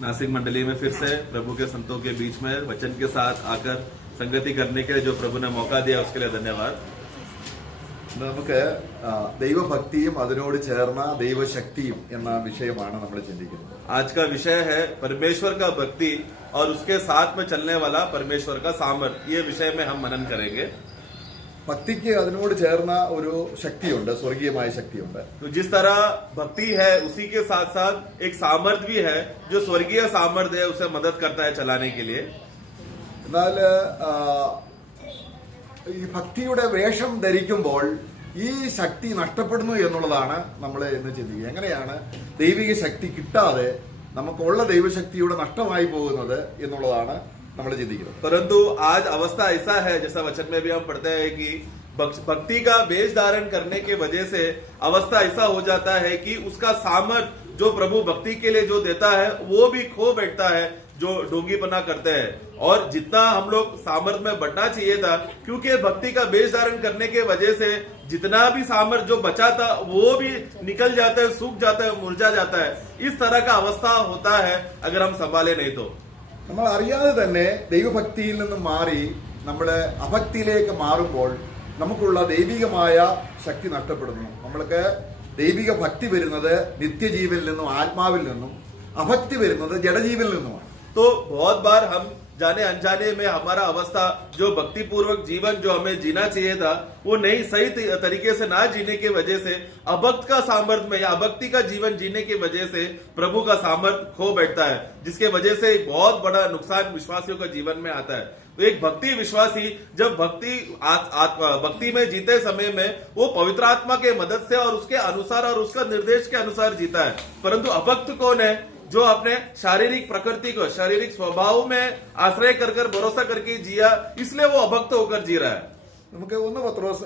नासिक मंडली में फिर से प्रभु के संतों के बीच में वचन के साथ आकर संगति करने के लिए जो प्रभु ने मौका दिया उसके लिए धन्यवाद। നമുക്ക് ദൈവഭക്തിയും അതിനോട് ചേർന്ന ദൈവശക്തിയും എന്ന വിഷയമാണ് നമ്മൾ ചിന്തിക്കുന്നത്. आज का विषय है परमेश्वर का भक्ति और उसके साथ में चलने वाला परमेश्वर का सामर्थ्य। ये विषय में हम मनन करेंगे। ഭക്തിക്ക് അതിനോട് ചേർന്ന ഒരു ശക്തിയുണ്ട്, സ്വർഗീയമായ ശക്തിയുണ്ട്. तो जिस तरह भक्ति है उसी के साथ साथ एक सामर्थ्य भी है जो स्वर्गीय सामर्थ्य है, उसे मदद करता है चलाने के लिए। എന്നാൽ ഈ ഭക്തിയുടെ വേഷം ധരിക്കുമ്പോൾ ഈ ശക്തി നഷ്ടപ്പെടുന്നു എന്നുള്ളതാണ് നമ്മൾ ഇന്ന് ചിന്തിക്കുക. എങ്ങനെയാണ് ദൈവിക ശക്തി കിട്ടാതെ നമുക്കുള്ള ദൈവശക്തിയുടെ നഷ്ടമായി പോകുന്നത് എന്നുള്ളതാണ് നമ്മൾ ചിന്തിക്കുന്നത്. परंतु आज अवस्था ऐसा है, जैसा वचन में भी हम पढ़ते हैं कि भक्ति का वेश धारण करने के वजह से अवस्था ऐसा हो जाता है कि उसका सामर्थ्य जो प्रभु भक्ति के लिए जो देता है वो भी खो बैठता है, जो ढोंगीपना करते हैं। और जितना हम लोग सामर्थ्य में बढ़ना चाहिए था, क्योंकि भक्ति का वेश धारण करने के वजह से जितना भी सामर्थ्य जो बचा था वो भी निकल जाता है, सूख जाता है, मुरझा जाता है। इस तरह का अवस्था होता है अगर हम संभाले नहीं तो। നമ്മൾ അറിയാതെ തന്നെ ദൈവഭക്തിയിൽ നിന്നും മാറി നമ്മൾ അഭക്തിയിലേക്ക് മാറുമ്പോൾ നമുക്കുള്ള ദൈവികമായ ശക്തി നഷ്ടപ്പെടുന്നു. നമ്മൾക്ക് ദൈവിക ഭക്തി വരുന്നത് നിത്യജീവനിൽ നിന്നും ആത്മാവിൽ നിന്നും, അഭക്തി വരുന്നത് ജഡജീവനിൽ നിന്നുമാണ്. तो बहुत बार हम जाने अनजाने में हमारा अवस्था जो भक्ति पूर्वक जीवन जो हमें जीना चाहिए था वो नहीं सही तरीके से ना जीने की वजह से अभक्त का सामर्थ्य में या अभक्ति का जीवन जीने की वजह से प्रभु का सामर्थ्य खो बैठता है, जिसके वजह से एक बहुत बड़ा नुकसान विश्वासियों का जीवन में आता है। तो एक भक्ति विश्वासी जब भक्ति में जीते समय में वो पवित्र आत्मा के मदद से और उसके अनुसार और उसका निर्देश के अनुसार जीता है। परंतु अभक्त कौन है? जो अपने शारीरिक प्रकृति को, शारीरिक स्वभाव में आश्रय कर भरोसा करके जिया, इसलिए वो अभक्त होकर जी रहा है। നമുക്ക് 2 പത്രോസ്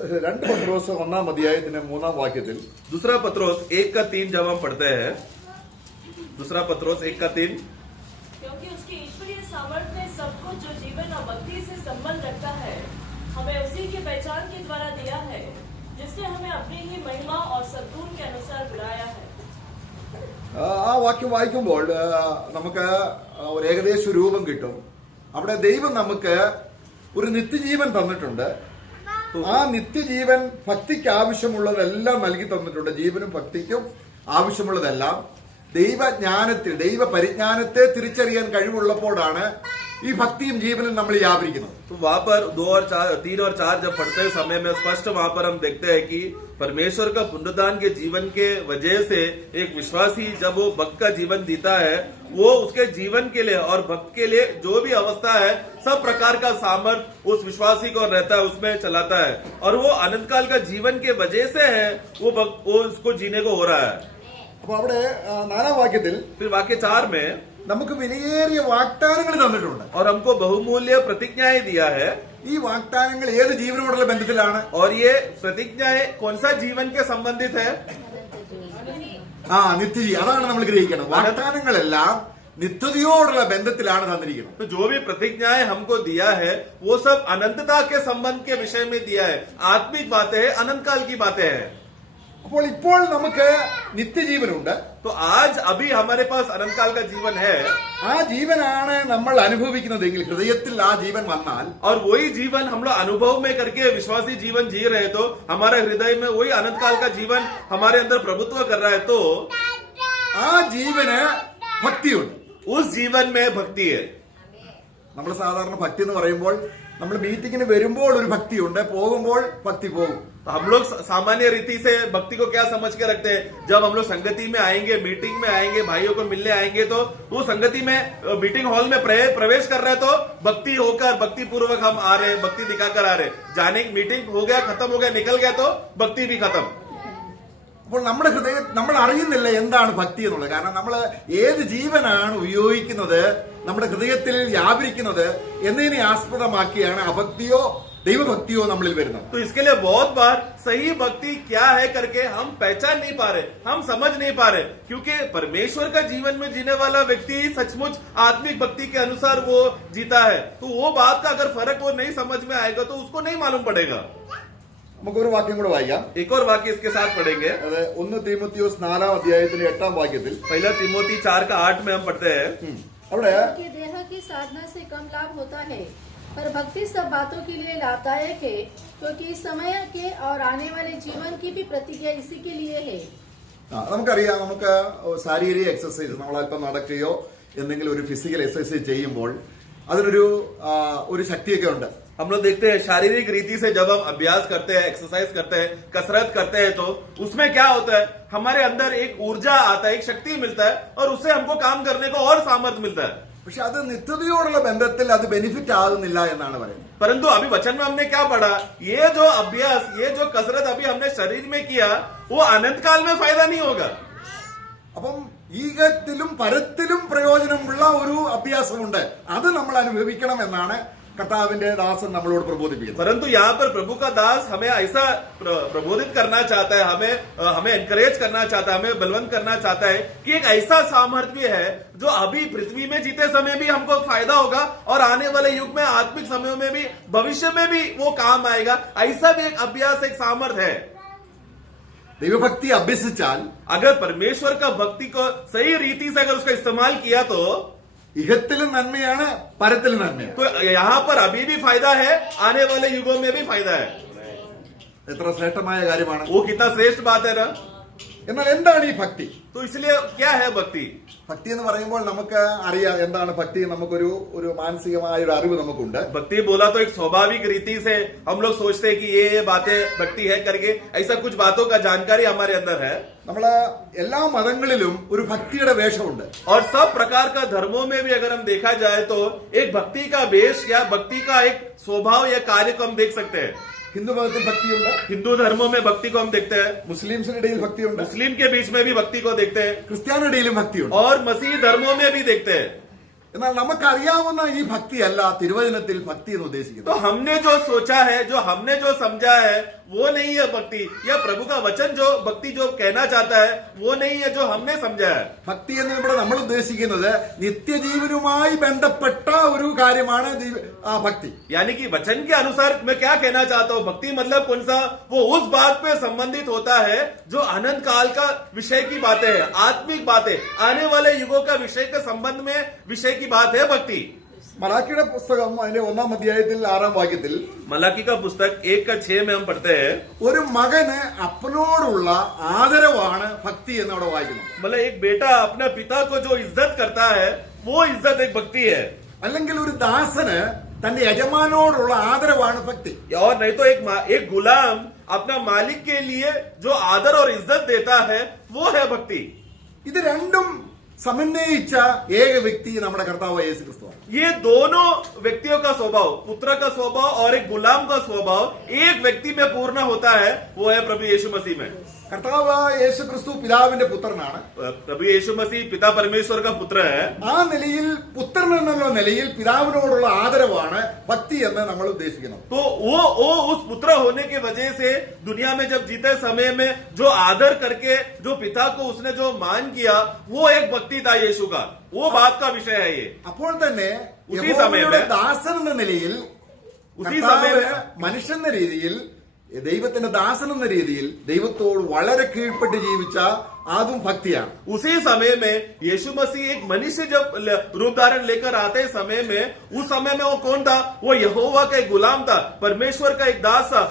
1 അധ്യായത്തിന്റെ 3 വാക്യത്തിൽ दूसरा पत्रोस 1:3 जब हम पढ़ते हैं, दूसरा पत्रोस 1:3, क्योंकि उसकी ईश्वरीय सामर्थ्य ने सब कुछ जो जीवन और भक्ति से संबंध रखता है हमें उसी की पहचान के द्वारा दिया है, जिसने हमें अपनी ही महिमा और सद्गुण के अनुसार बुलाया है। ആ വാക്യം വായിക്കുമ്പോൾ നമുക്ക് ഒരു ഏകദേശ രൂപം കിട്ടും. അവിടെ ദൈവം നമുക്ക് ഒരു നിത്യജീവൻ തന്നിട്ടുണ്ട്. ആ നിത്യജീവൻ ഭക്തിക്ക് ആവശ്യമുള്ളതെല്ലാം നൽകി തന്നിട്ടുണ്ട്. ജീവനും ഭക്തിക്കും ആവശ്യമുള്ളതെല്ലാം ദൈവജ്ഞാനത്തിൽ, ദൈവപരിജ്ഞാനത്തെ തിരിച്ചറിയാൻ കഴിവുള്ളപ്പോഴാണ് ഈ ഭക്തിയും ജീവനും നമ്മൾ വ്യാപരിക്കുന്നത്. तो वहां पर 2 और 3 और 4 जब पढ़ते समय में स्पष्ट वहां पर हम देखते हैं कि परमेश्वर का पुनरुत्थान के जीवन के वजह से एक विश्वासी जब वो भक्त का जीवन जीता है, वो उसके जीवन के लिए और भक्त के लिए जो भी अवस्था है सब प्रकार का सामर्थ्य उस विश्वासी को रहता है, उसमें चलाता है। और वो अनंत काल का जीवन के वजह से है वो उसको जीने को हो रहा है। അപ്പൊ അവിടെ 4 വാക്യത്തിൽ फिर वाक्य 4 में നമുക്ക് വിലയേറിയ വാഗ്ദാനങ്ങൾ തന്നിട്ടുണ്ട്. और हमको बहुमूल्य प्रतिज्ञाएं दिया है। ഈ വാഗ്ദാനങ്ങൾ ഏത് ജീവനോടുള്ള ബന്ധത്തിലാണ്? और ये प्रतिज्ञाएं कौन सा जीवन के संबंधित है? നിത്യജീവൻ. അതാണ് നമ്മൾ ഗ്രഹിക്കണം. വാഗ്ദാനങ്ങളെല്ലാം നിത്യതയോടുള്ള ബന്ധത്തിലാണ് തന്നിരിക്കുന്നത്. तो जो भी प्रतिज्ञाएं हमको दिया है वो सब अनंतता के संबंध के विषय में दिया है, आत्मिक बातें हैं, अनंत काल की बातें हैं। അപ്പോൾ ഇപ്പോൾ നമുക്ക് നിത്യജീവനുണ്ട്. तो आज अभी हमारे पास अनंत काल का जीवन है। ആ ജീവനാണ് നമ്മൾ അനുഭവിക്കുന്നതെങ്കിൽ, ഹൃദയത്തിൽ ആ ജീവൻ വന്നാൽ, और वही जीवन हम लोग अनुभव में करके विश्वासी जीवन जी रहे, तो हमारे हृदय में वही अनंत काल का जीवन हमारे अंदर प्रभुत्व कर रहा है, तो ആ ജീവന് ഭക്തിയുണ്ട്. उस जीवन में भक्ति है। നമ്മൾ സാധാരണ ഭക്തി എന്ന് പറയുമ്പോൾ നമ്മൾ മീറ്റിങ്ങിന് വരുമ്പോൾ ഒരു ഭക്തിയുണ്ട്, പോകുമ്പോൾ ഭക്തി പോകും. तो हम लोग सामान्य रीति से भक्ति को क्या समझ के रखते हैं? जब हम लोग संगति में आएंगे, मीटिंग में आएंगे, भाइयों को मिलने आएंगे, तो वो संगति में मीटिंग हॉल में प्रवेश कर रहे हैं, तो भक्ति होकर भक्ति पूर्वक हम आ रहे हैं, भक्ति दिखाकर आ रहे हैं। जाने मीटिंग हो गया, खत्म हो गया, निकल गया, तो भक्ति भी खत्म। അപ്പോൾ നമ്മുടെ ഹൃദയം നമ്മൾ അറിയുന്നില്ല എന്താണ് ഭക്തി എന്നുള്ളത്. കാരണം നമ്മൾ ഏത് ജീവനാണ് ഉപയോഗിക്കുന്നത്, നമ്മുടെ ഹൃദയത്തിൽ വ്യാപരിക്കുന്നത് എന്നതിനെ ആസ്പദമാക്കിയാണ് അഭക്തിയോ ദൈവഭക്തിയോ നമ്മളിൽ വരുന്നത്. तो इसके लिए बहुत बार सही भक्ति क्या है करके हम पहचान नहीं पा रहे, हम समझ नहीं पा रहे, क्योंकि परमेश्वर का जीवन में जीने वाला व्यक्ति सचमुच आत्मिक भक्ति के अनुसार वो जीता है। तो वो बात का अगर फर्क वो नहीं समझ में आएगा तो उसको नहीं मालूम पड़ेगा। നമുക്കൊരു വാക്യം കൂടെ വായിക്കാം. एक और वाक्य इसके साथ पढ़ेंगे. അത് 1 തീമോത്തിയോസ് 4 അധ്യായത്തിന്റെ 8 വാക്യത്തിൽ पहला तिमोथी 4:8 में हम पढ़ते हैं. അവിടെ कि देह की साधना से कम लाभ होता है, पर भक्ति सब बातों के लिए लाभदायक है, क्योंकि इस समय के और आने वाले जीवन की भी प्रतिज्ञा इसी के लिए है. നമുക്കറിയാം, നമുക്ക് ശാരീരിക എക്സസൈസ്, നമ്മൾ അല്പം നടക്കുകയോ എന്തെങ്കിലും ഒരു ഫിസിക്കൽ എക്സസൈസ് ചെയ്യുമ്പോൾ അതിനൊരു ഒരു ശക്തിയൊക്കെ ഉണ്ട്. हम लोग देखते हैं शारीरिक रीति से जब हम अभ्यास करते हैं, एक्सरसाइज करते हैं, कसरत करते हैं, तो उसमें क्या होता है, हमारे अंदर एक ऊर्जा आता है, एक शक्ति मिलता है और उससे हमको काम करने को और सामर्थ्य मिलता है. പക്ഷെ അത് നിത്യതയോടുള്ള ബന്ധത്തിൽ അത് ബെനിഫിറ്റ് ആകുന്നില്ല എന്നാണ് പറയുന്നത്. परंतु अभी वचन में हमने क्या पढ़ा, ये जो अभ्यास, ये जो कसरत अभी हमने शरीर में किया, वो अनंत काल में फायदा नहीं होगा. അപ്പം ഈകത്തിലും പരത്തിലും പ്രയോജനമുള്ള ഒരു അഭ്യാസമുണ്ട്, അത് നമ്മൾ അനുഭവിക്കണം എന്നാണ് കർത്താവിന്റെ ദാസൻ നമ്മളോട് പ്രബോധിപ്പിക്കുന്നത്. परंतु यहाँ पर प्रभु का दास हमें ऐसा प्रबोधित करना चाहता है, हमें एनकरेज करना चाहता है, हमें बलवंत करना चाहता है कि एक ऐसा सामर्थ्य है जो अभी पृथ्वी में जीते समय भी हमको फायदा होगा और आने वाले युग में आत्मिक समयों में भी, भविष्य में भी वो काम आएगा. ऐसा भी एक अभ्यास, एक सामर्थ्य है. ദൈവഭക്തി അഭ്യസിച്ചാൽ, अगर परमेश्वर का भक्ति को सही रीति से अगर उसका इस्तेमाल किया तो ഇഹത്തിലും നന്മയാണ്, പരത്തിലും നന്മയാണ്. तो यहाँ पर अभी भी फायदा है, आने वाले युगों में भी फायदा है. എത്ര ശ്രേഷ്ഠമായ കാര്യമാണ്. वो कितना श्रेष्ठ बात है ना. എന്നാൽ എന്താണ് ഈ ഭക്തി? तो इसलिए क्या है भक्ति? ഭക്തി എന്ന് പറയുമ്പോൾ നമുക്ക് അറിയാം എന്താണ് ഭക്തി. നമുക്കൊരു മാനസികമായ ഒരു അറിവ് നമുക്കുണ്ട്. भक्ति बोला तो एक स्वाभाविक रीति से हम लोग सोचते हैं कि ये बातें भक्ति है करके, ऐसा कुछ बातों का जानकारी हमारे अंदर है. നമ്മള് എല്ലാ മതങ്ങളിലും ഒരു ഭക്തിയുടെ വേഷമുണ്ട്. और सब प्रकार का धर्मों में भी अगर हम देखा जाए तो एक भक्ति का वेश या भक्ति का एक स्वभाव या कार्य को हम देख सकते हैं. ഹിന്ദു മതത്തിൽ ഭക്തിയുണ്ട്, हिंदू धर्मों में भक्ति को हम देखते हैं, മുസ്ലിംസിന്റെ ഇടയിൽ ഭക്തിയുണ്ട്, मुस्लिम के बीच में भी भक्ति को देखते हैं ക്രിസ്ത്യാനിയുടെ ഇടയിലും ഭക്തിയുണ്ട്. और मसीह धर्मों में भी देखते हैं. എന്നാൽ നമുക്കറിയാവുന്ന ഈ ഭക്തിയല്ല തിരുവചനത്തിൽ ഭക്തി എന്ന് ഉദ്ദേശിക്കുന്നത്. तो हमने जो सोचा है, जो हमने जो समझा है, वो नहीं है भक्ति. या प्रभु का वचन जो भक्ति जो कहना चाहता है, वो नहीं है जो हमने समझा है. ഭക്തി എന്ന് ഇവിടെ നമ്മൾ ഉദ്ദേശിക്കുന്നത് നിത്യജീവനുമായി ബന്ധപ്പെട്ട ഒരു കാര്യമാണ് ഭക്തി. यानी कि वचन के अनुसार मैं क्या कहना चाहता हूँ, भक्ति मतलब कौन सा, वो उस बात पे संबंधित होता है जो अनंत काल का विषय की बातें है, आत्मिक बातें, आने वाले युगों का विषय के संबंध में विषय की बात है भक्ति. മലാക്കിയുടെ പുസ്തകം അതിന്റെ 1 അധ്യായത്തിൽ 6 വാക്യത്തിൽ मलाकी का पुस्तक 1:6 में हम पढ़ते हैं, ഒരു മകന് അപ്പനോടുള്ള ആദരവാണ് ഭക്തി എന്ന് അവിടെ വായിക്കുന്നത്. मतलब एक बेटा अपने पिता को जो इज्जत करता है, वो इज्जत एक भक्ति है. അല്ലെങ്കിൽ ഒരു ദാസന് തന്റെ യജമാനോടുള്ള ആദരവാണ് ഭക്തി. और नहीं तो एक गुलाम अपना मालिक के लिए जो आदर और इज्जत देता है, वो है भक्ति. ഇത് രണ്ടും സമന്വയിച്ച ഏക വ്യക്തി നമ്മുടെ കർത്താവായ യേശു ക്രിസ്തുവാണ്. ये दोनों व्यक्तियों का स्वभाव, पुत्र का स्वभाव और एक गुलाम का स्वभाव एक व्यक्ति में पूर्ण होता है, वो है प्रभु यीशु मसीह में. കർത്താവായ യേശു ക്രിസ്തു പിതാവിന്റെ പുത്രനാണ്. प्रभु यीशु मसीह पिता परमेश्वर का पुत्र है. ആ നിലയിൽ പുത്രൻ എന്നുള്ള നിലയിൽ പിതാവിനോടുള്ള ആദരവാണ് ഭക്തി എന്ന് നമ്മൾ ഉദ്ദേശിക്കുന്നത്. तो वो उस पुत्र होने की वजह से दुनिया में जब जीते समय में जो आदर करके जो पिता को उसने जो मान किया, वो एक भक्ति था यीशु का. वो बात का विषय है ये. അപ്പോൾ തന്നെ ഉസി യഹോവയുടെ സമയം ദാസൻ എന്ന നിലയിൽ, ഉസി കർത്താവ് സമയം മനുഷ്യൻ എന്ന രീതിയിൽ, ദൈവത്തിന്റെ ദാസൻ എന്ന രീതിയിൽ ദൈവത്തോട് വളരെ കീഴ്പ്പെട്ട് ജീവിച്ച അതും ഭക്തിയാണ്. उसी समय में यीशु मसीह एक मनुष्य जब रूप धारण लेकर आते समय में, उस समय में वो कौन था, वो यहोवा का एक गुलाम था, परमेश्वर का एक दास था.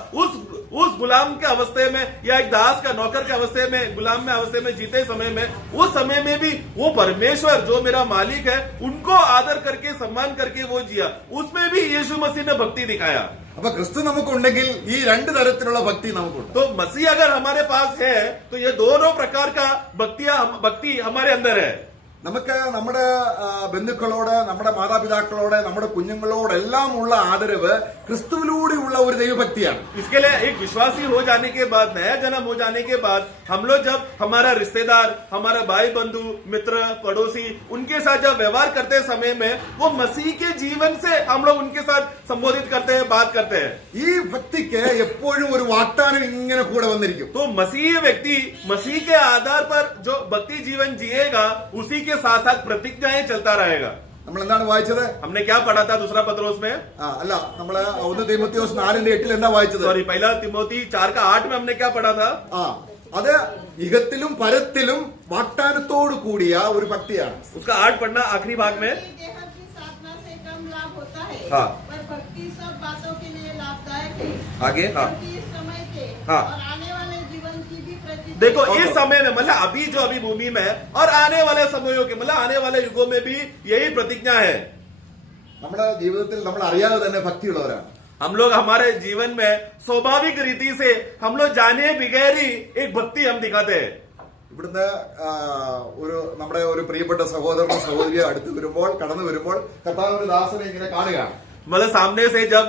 उस गुलाम के अवस्थे में या एक दास का नौकर के अवस्थे में, गुलाम में अवस्थे में जीते समय में, उस समय में भी वो परमेश्वर जो मेरा मालिक है, उनको आदर करके सम्मान करके वो जिया. उसमें भी यीशु मसीह ने भक्ति दिखाया. അപ്പൊ ക്രിസ്തു നമുക്കുണ്ടെങ്കിൽ ഈ രണ്ട് തരത്തിലുള്ള ഭക്തി നമുക്കുണ്ട്. तो मसीह अगर हमारे पास है, तो ये दोनों प्रकार का भक्ति हमारे अंदर है. നമുക്ക് നമ്മുടെ ബന്ധുക്കളോട്, നമ്മുടെ മാതാപിതാക്കളോട്, നമ്മുടെ കുഞ്ഞുങ്ങളോടെല്ലാം ഉള്ള ആദരവ് ക്രിസ്തുവിലൂടെയുള്ള ഒരു ദൈവഭക്തിയാണ്. इसके लिए एक विश्वासी हो जाने के बाद, नया जन्म हो जाने के बाद, हम लोग जब हमारा रिश्तेदार, हमारा भाई बंधु, मित्र, पड़ोसी, उनके साथ जब व्यवहार करते समय में, वो मसीह के जीवन से हम लोग उनके साथ संबोधित करते हैं, बात करते हैं. ഈ ഭക്തിക്ക് എപ്പോഴും ഒരു വാഗ്ദാനം ഇങ്ങനെ കൂടെ വന്നിരിക്കും. तो मसीह व्यक्ति मसीह के आधार पर जो भक्ति जीवन जिएगा, उसी के साथ साथ प्रतिज्ञाएं चलता रहेगा. നമ്മൾ എന്താണ് വായിച്ചത്? हमने क्या पढ़ा था दूसरा पत्रोस में? അല്ല, നമ്മള് 1 തീമോഥെയോസ് 4:8 എന്താ വായിച്ചത്? सॉरी, पहला तिमोथी 4:8 में हमने क्या पढ़ा था? അത് ഇഹത്തിലും പരത്തിലും വാഗ്ദാനത്തോട് കൂടിയ ഒരു ഭക്തിയാണ്. उसका 8 पढ़ना आखिरी भाग में. देह की साधना से कम लाभ होता है, हाँ। पर भक्ति सब बातों के लिए लाभदायक है, आगे. हाँ, क्योंकि इस समय के हाँ। और आने वाले जीवन की भी प्रतीति देखो इस समय में मतलब अभी जो अभी भूमि में है और आने वाले समयों के मतलब आने वाले युगों में भी यही प्रतिज्ञा है. നമ്മുടെ ജീവിതത്തിൽ നമ്മൾ അറിയാതെ തന്നെ ഭക്തിയുള്ളവരാണ്. हम लोग हमारे जीवन में स्वाभाविक रीति से हम लोग जाने बगैर ही एक भक्ति हम दिखाते हैं. ഇവിടുന്ന് നമ്മുടെ ഒരു പ്രിയപ്പെട്ട സഹോദരനോ സഹോദരിയോ അടുത്ത് വരുമ്പോൾ കടന്നു വരുമ്പോൾ കർത്താവിന്റെ ദാസനെ ഇങ്ങനെ കാണുകയാണ്. मतलब सामने से जब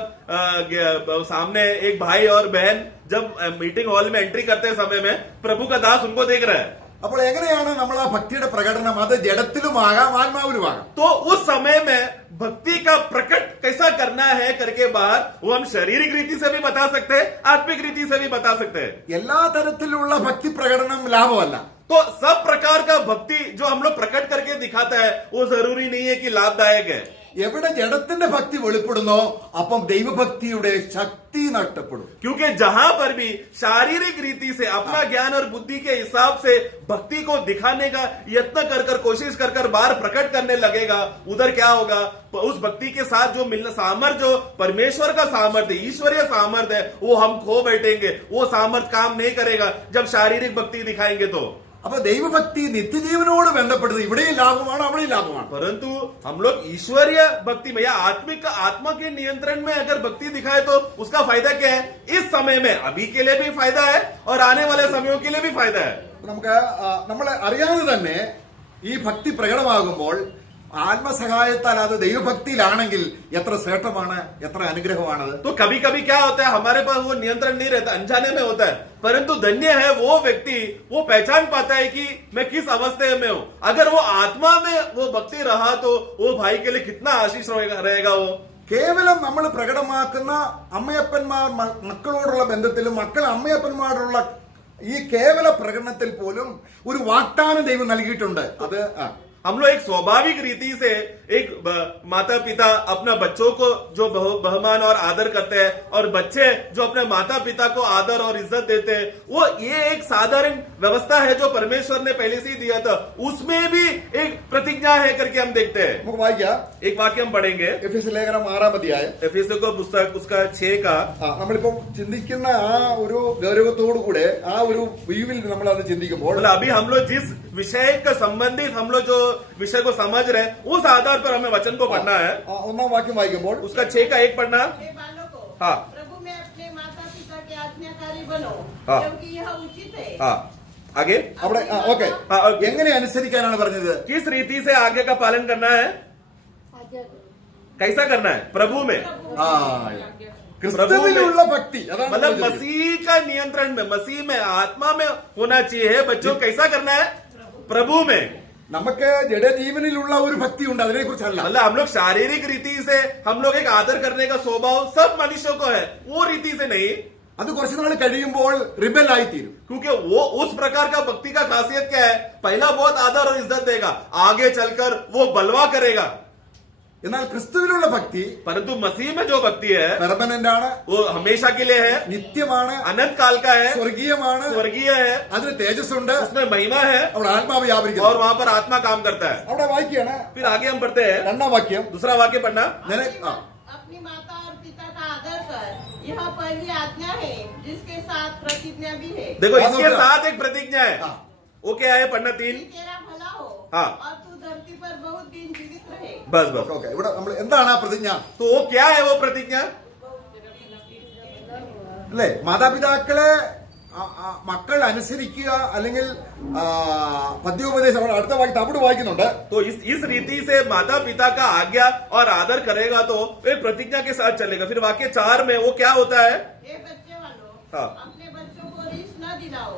सामने एक भाई और बहन जब मीटिंग हॉल में एंट्री करते समय में प्रभु का दास उनको देख रहा है. അപ്പോൾ എങ്ങനെയാണ് നമ്മൾ ആ ഭക്തിയുടെ പ്രകടനം? അത് ജഡത്തിലുമാകാം ആത്മാവിലുമാകാം. तो उस समय में भक्ति का प्रकट कैसा करना है करके बाहर वो हम शारीरिक रीति से भी बता सकते हैं, आत्मिक रीति से भी बता सकते हैं. എല്ലാ തരത്തിലുള്ള ഭക്തി പ്രകടനം ലാഭമല്ല. तो सब प्रकार का भक्ति जो हम लोग प्रकट करके दिखाता है वो जरूरी नहीं है कि लाभदायक है. എവിടെ ജഡത്തിന്റെ ഭക്തി വെളിപ്പെടുന്നോ അപ്പം ദൈവഭക്തിയുടെ ശക്തി നഷ്ടപ്പെടും. क्योंकि जहां पर भी शारीरिक रीति से अपना ज्ञान और बुद्धि के हिसाब से भक्ति को दिखाने का यत्न कर कोशिश कर बाहर प्रकट करने लगेगा, उधर क्या होगा? उस भक्ति के साथ जो मिलना सामर्थ्य, जो परमेश्वर का सामर्थ्य, ईश्वरीय सामर्थ्य है, वो हम खो बैठेंगे. वो सामर्थ्य काम नहीं करेगा जब शारीरिक भक्ति दिखाएंगे. तो അപ്പൊ ദൈവഭക്തി നിത്യജീവനോട് ബന്ധപ്പെട്ടത് ഇവിടെയും ലാഭമാണ് അവിടെയും ലാഭമാണ്. परंतु हम लोग ईश्वरीय भक्ति में या आत्मिक आत्मा के नियंत्रण में अगर भक्ति दिखाए तो उसका फायदा क्या है? इस समय में अभी के लिए भी फायदा है और आने वाले समयों के लिए भी फायदा है. നമുക്ക് നമ്മൾ അറിയാതെ തന്നെ ഈ ഭക്തി പ്രകടമാകുമ്പോൾ ആത്മസഹായത്താൽ അത് ദൈവഭക്തിയിലാണെങ്കിൽ എത്ര ശ്രേഷ്ഠമാണ്, എത്ര അനുഗ്രഹമാണത്. तो कभी कभी क्या होता है, हमारे पास वो नियंत्रण नहीं रहता, अनजाने में होता है. परंतु धन्य है वो व्यक्ति, वो पहचान पाता है कि मैं किस अवस्था में हूं. अगर वो आत्मा में वो भक्ति रहा तो वो भाई के लिए कितना आशीष रहेगा. वो കേവലം നമ്മൾ പ്രകടമാക്കുന്ന അമ്മയപ്പന്മാർ മക്കളോടുള്ള ബന്ധത്തിലും മക്കൾ അമ്മയപ്പന്മാരോടുള്ള ഈ കേവല പ്രകടനത്തിൽ പോലും ഒരു വാഗ്ദാനം ദൈവം നൽകിയിട്ടുണ്ട്. അത് हम लोग एक स्वाभाविक रीति से एक माता पिता अपना बच्चों को जो बहुमान और आदर करते हैं और बच्चे जो अपने माता पिता को आदर और इज्जत देते हैं, वो ये एक साधारण व्यवस्था है जो परमेश्वर ने पहले से ही दिया था. उसमें भी एक प्रतिज्ञा है करके हम देखते हैं. നമുക്ക് വായിക്കാം. एक वाक्य हम पढ़ेंगे, എഫെസ്യ ലേഖനം 6-ാം അധ്യായം. एफेसियों का पुस्तक उसका 6 का. നമ്മളിപ്പം ചിന്തിക്കുന്ന ആ ഒരു ഗൗരവത്തോടുകൂടെ ആ ഒരു വ്യൂവിൽ നമ്മൾ അത് ചിന്തിക്കുമ്പോൾ मतलब अभी हम लोग जिस विषय का संबंधित हम लोग जो विषय को समझ रहे हैं उस आधार पर हमें वचन को पढ़ना है. 1-ാം വാക്യം വായിക്കുമ്പോൾ उसका 6 का 1 पढ़ना. हे बालकों, हाँ. प्रभु में अपने माता पिता के आज्ञाकारी बनो, हाँ. क्योंकि यह उचित है. हाँ, आगे അവിടെ ഓക്കെ हाँ, ओके. എങ്ങനെ അനുസരിക്കാനാണ് പറഞ്ഞത്? किस रीति से आगे का पालन करना है, कैसा करना है? प्रभु में, ആ ക്രിസ്തുവിലുള്ള ഭക്തി അതാണ് मतलब നമ്മൾ ചോദിക്കുന്നത്. मसीह का नियंत्रण में, मसीह में, आत्मा में होना चाहिए. बच्चों कैसा करना है? प्रभु में. നമുക്ക് ജഡജീവനിലുള്ള ഒരു ഭക്തി ഉണ്ട്, അതിനെ കുറിച്ചല്ല. मतलब हम लोग शारीरिक रीति से हम लोग एक आदर करने का स्वभाव सब मनुष्यों को है, वो रीति से नहीं. അത് കുറച്ചു നാൾ കഴിയുമ്പോൾ റിബൽ ആയിത്തീരും. क्योंकि वो उस प्रकार का भक्ति का खासियत क्या है? पहला बहुत आदर और इज्जत देगा, आगे चलकर वो बलवा करेगा. എന്നാൽ ക്രിസ്തുവിലുള്ള ഭക്തി परंतु मसीह में जो भक्ति है പെർമനന്റ് ആണ്, वो हमेशा के लिए है, നിത്യമാണ്, अनंत काल का है, സ്വർഗീയമാണ്, स्वर्गीय है, അതിന് തേജസ്സുണ്ട്, उसमें महिमा है അവിടെ ആത്മാവ് और വ്യാപരിക്കുന്നു. वहां पर आत्मा काम करता है. അവിടെ വായിക്കുകയാണ് फिर आगे हम पढ़ते हैं 2-ാം വാക്യം. दूसरा वाक्य पढ़ना. अपनी माता और पिता का आदर कर, यह पहली आज्ञा है जिसके साथ प्रतिज्ञा भी है. देखो हाँ, इसके दूसरा। साथ एक प्रतिज्ञा है. हाँ. वो क्या है? पढ़ना 3. कि तेरा भला हो हाँ. और तू धरती पर बहुत दिन जीवित रहे. बस बस. ഓക്കെ ഇവിടെ നമ്മൾ എന്താണ് ആ പ്രതിജ്ഞ? तो वो क्या है वो प्रतिज्ञा? അല്ലേ, മാതാപിതാക്കളെ മക്കൾ അനുസരിക്കുക അല്ലെങ്കിൽ പദ്യോപദേശം അവിടെ അടുത്ത വാക്യത്തിൽ അവിടെ വായിക്കുന്നുണ്ട്. तो इस रीति से माता पिता का आज्ञा और आदर करेगा तो एक प्रतिज्ञा के साथ चलेगा. फिर वाक्य 4 में वो क्या होता है? हे बच्चे वालों, हाँ. अपने बच्चों को रीस न दिलाओ,